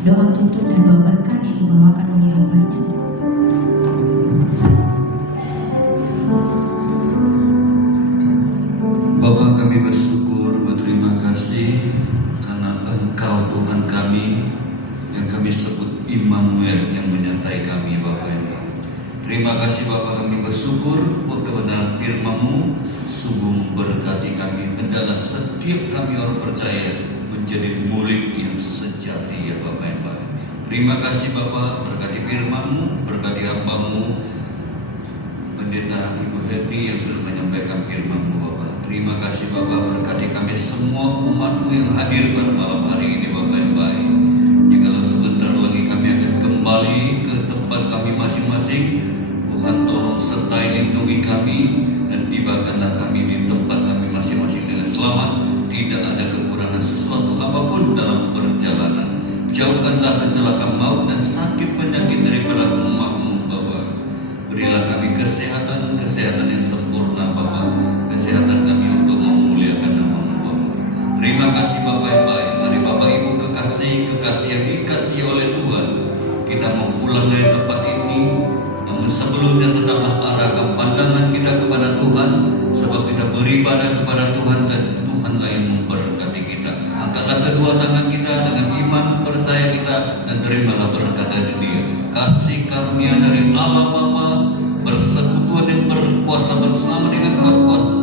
Doa tutup dan doa berkat yang dibawakan oleh hambanya. Bapa, kami bersyukur, berterima kasih karena Engkau Tuhan kami yang kami sebut Immanuel, yang menyertai menyertai kami Bapa yang baik. Terima kasih Bapa, kami bersyukur buat kebenaran firman-Mu, sungguh memberkati kami. Hendaklah setiap kami orang percaya menjadi murid yang sejati ya Bapa yang baik. Terima kasih Bapa, berkati firman-Mu, berkati hamba-Mu Pendeta Ibu Hetty yang sudah menyampaikan firman-Mu Bapa. Terima kasih Bapa, berkati kami semua umat-Mu yang hadir pada malam hari ini Bapa yang baik. Jikalau sebentar lagi kami akan kembali ke tempat kami masing-masing, Tuhan tolong sertai lindungi kami dan tibakanlah kami di tempat kami masing-masing dengan selamat. Tidak ada kekurangan sesuatu apapun dalam perjalanan. Jauhkanlah kecelakaan maut dan sakit penyakit daripada umat-Mu Bapa. Berilah kami kesehatan yang sempurna Bapa. Kesehatan kami untuk memuliakan nama-Mu Bapa. Terima kasih Bapa yang baik. Mari Bapak Ibu kekasih yang dikasihi oleh Tuhan, kita mau pulang dari tempat ini. Namun sebelumnya tetaplah arahkan pandangan kita kepada Tuhan, sebab kita beribadah kepada Tuhan dan Tuhanlah yang memberkati kita. Angkatlah kedua tangan kita dengan iman, percaya kita, dan terimalah berkat dari Dia. Kasih karunia dari Allah Bapa, persekutuan yang berkuasa bersama dengan kuasa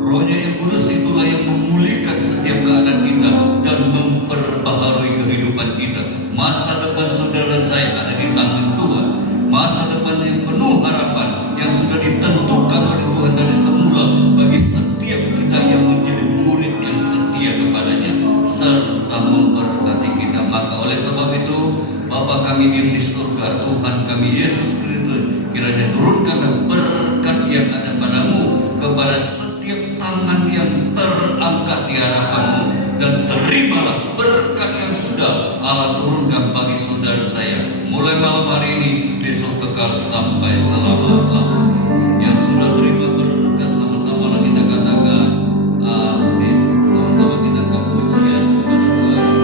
Roh-Nya yang kudus itulah yang memulihkan setiap keadaan kita dan memperbaharui kehidupan kita. Masa depan saudara dan saya ada di tangan Tuhan. Masa depan yang penuh harapan yang sudah ditentukan oleh Tuhan dari semula bagi setiap kita yang menjadi murid yang setia kepadanya serta memberkati kita. Maka oleh sebab itu Bapa kami di surga, Tuhan kami Yesus Kristus, kiranya turunkanlah berkat yang ada padamu kepada setiap tangan yang terangkat di hadapan-Mu, dan terimalah berkat yang sudah Allah turunkan bagi saudara saya mulai malam hari ini, besok kekal sampai selama-lamanya. Yang sudah terima berkat sama-sama kita katakan amin. Sama-sama kita angkat pujian kepada Tuhan.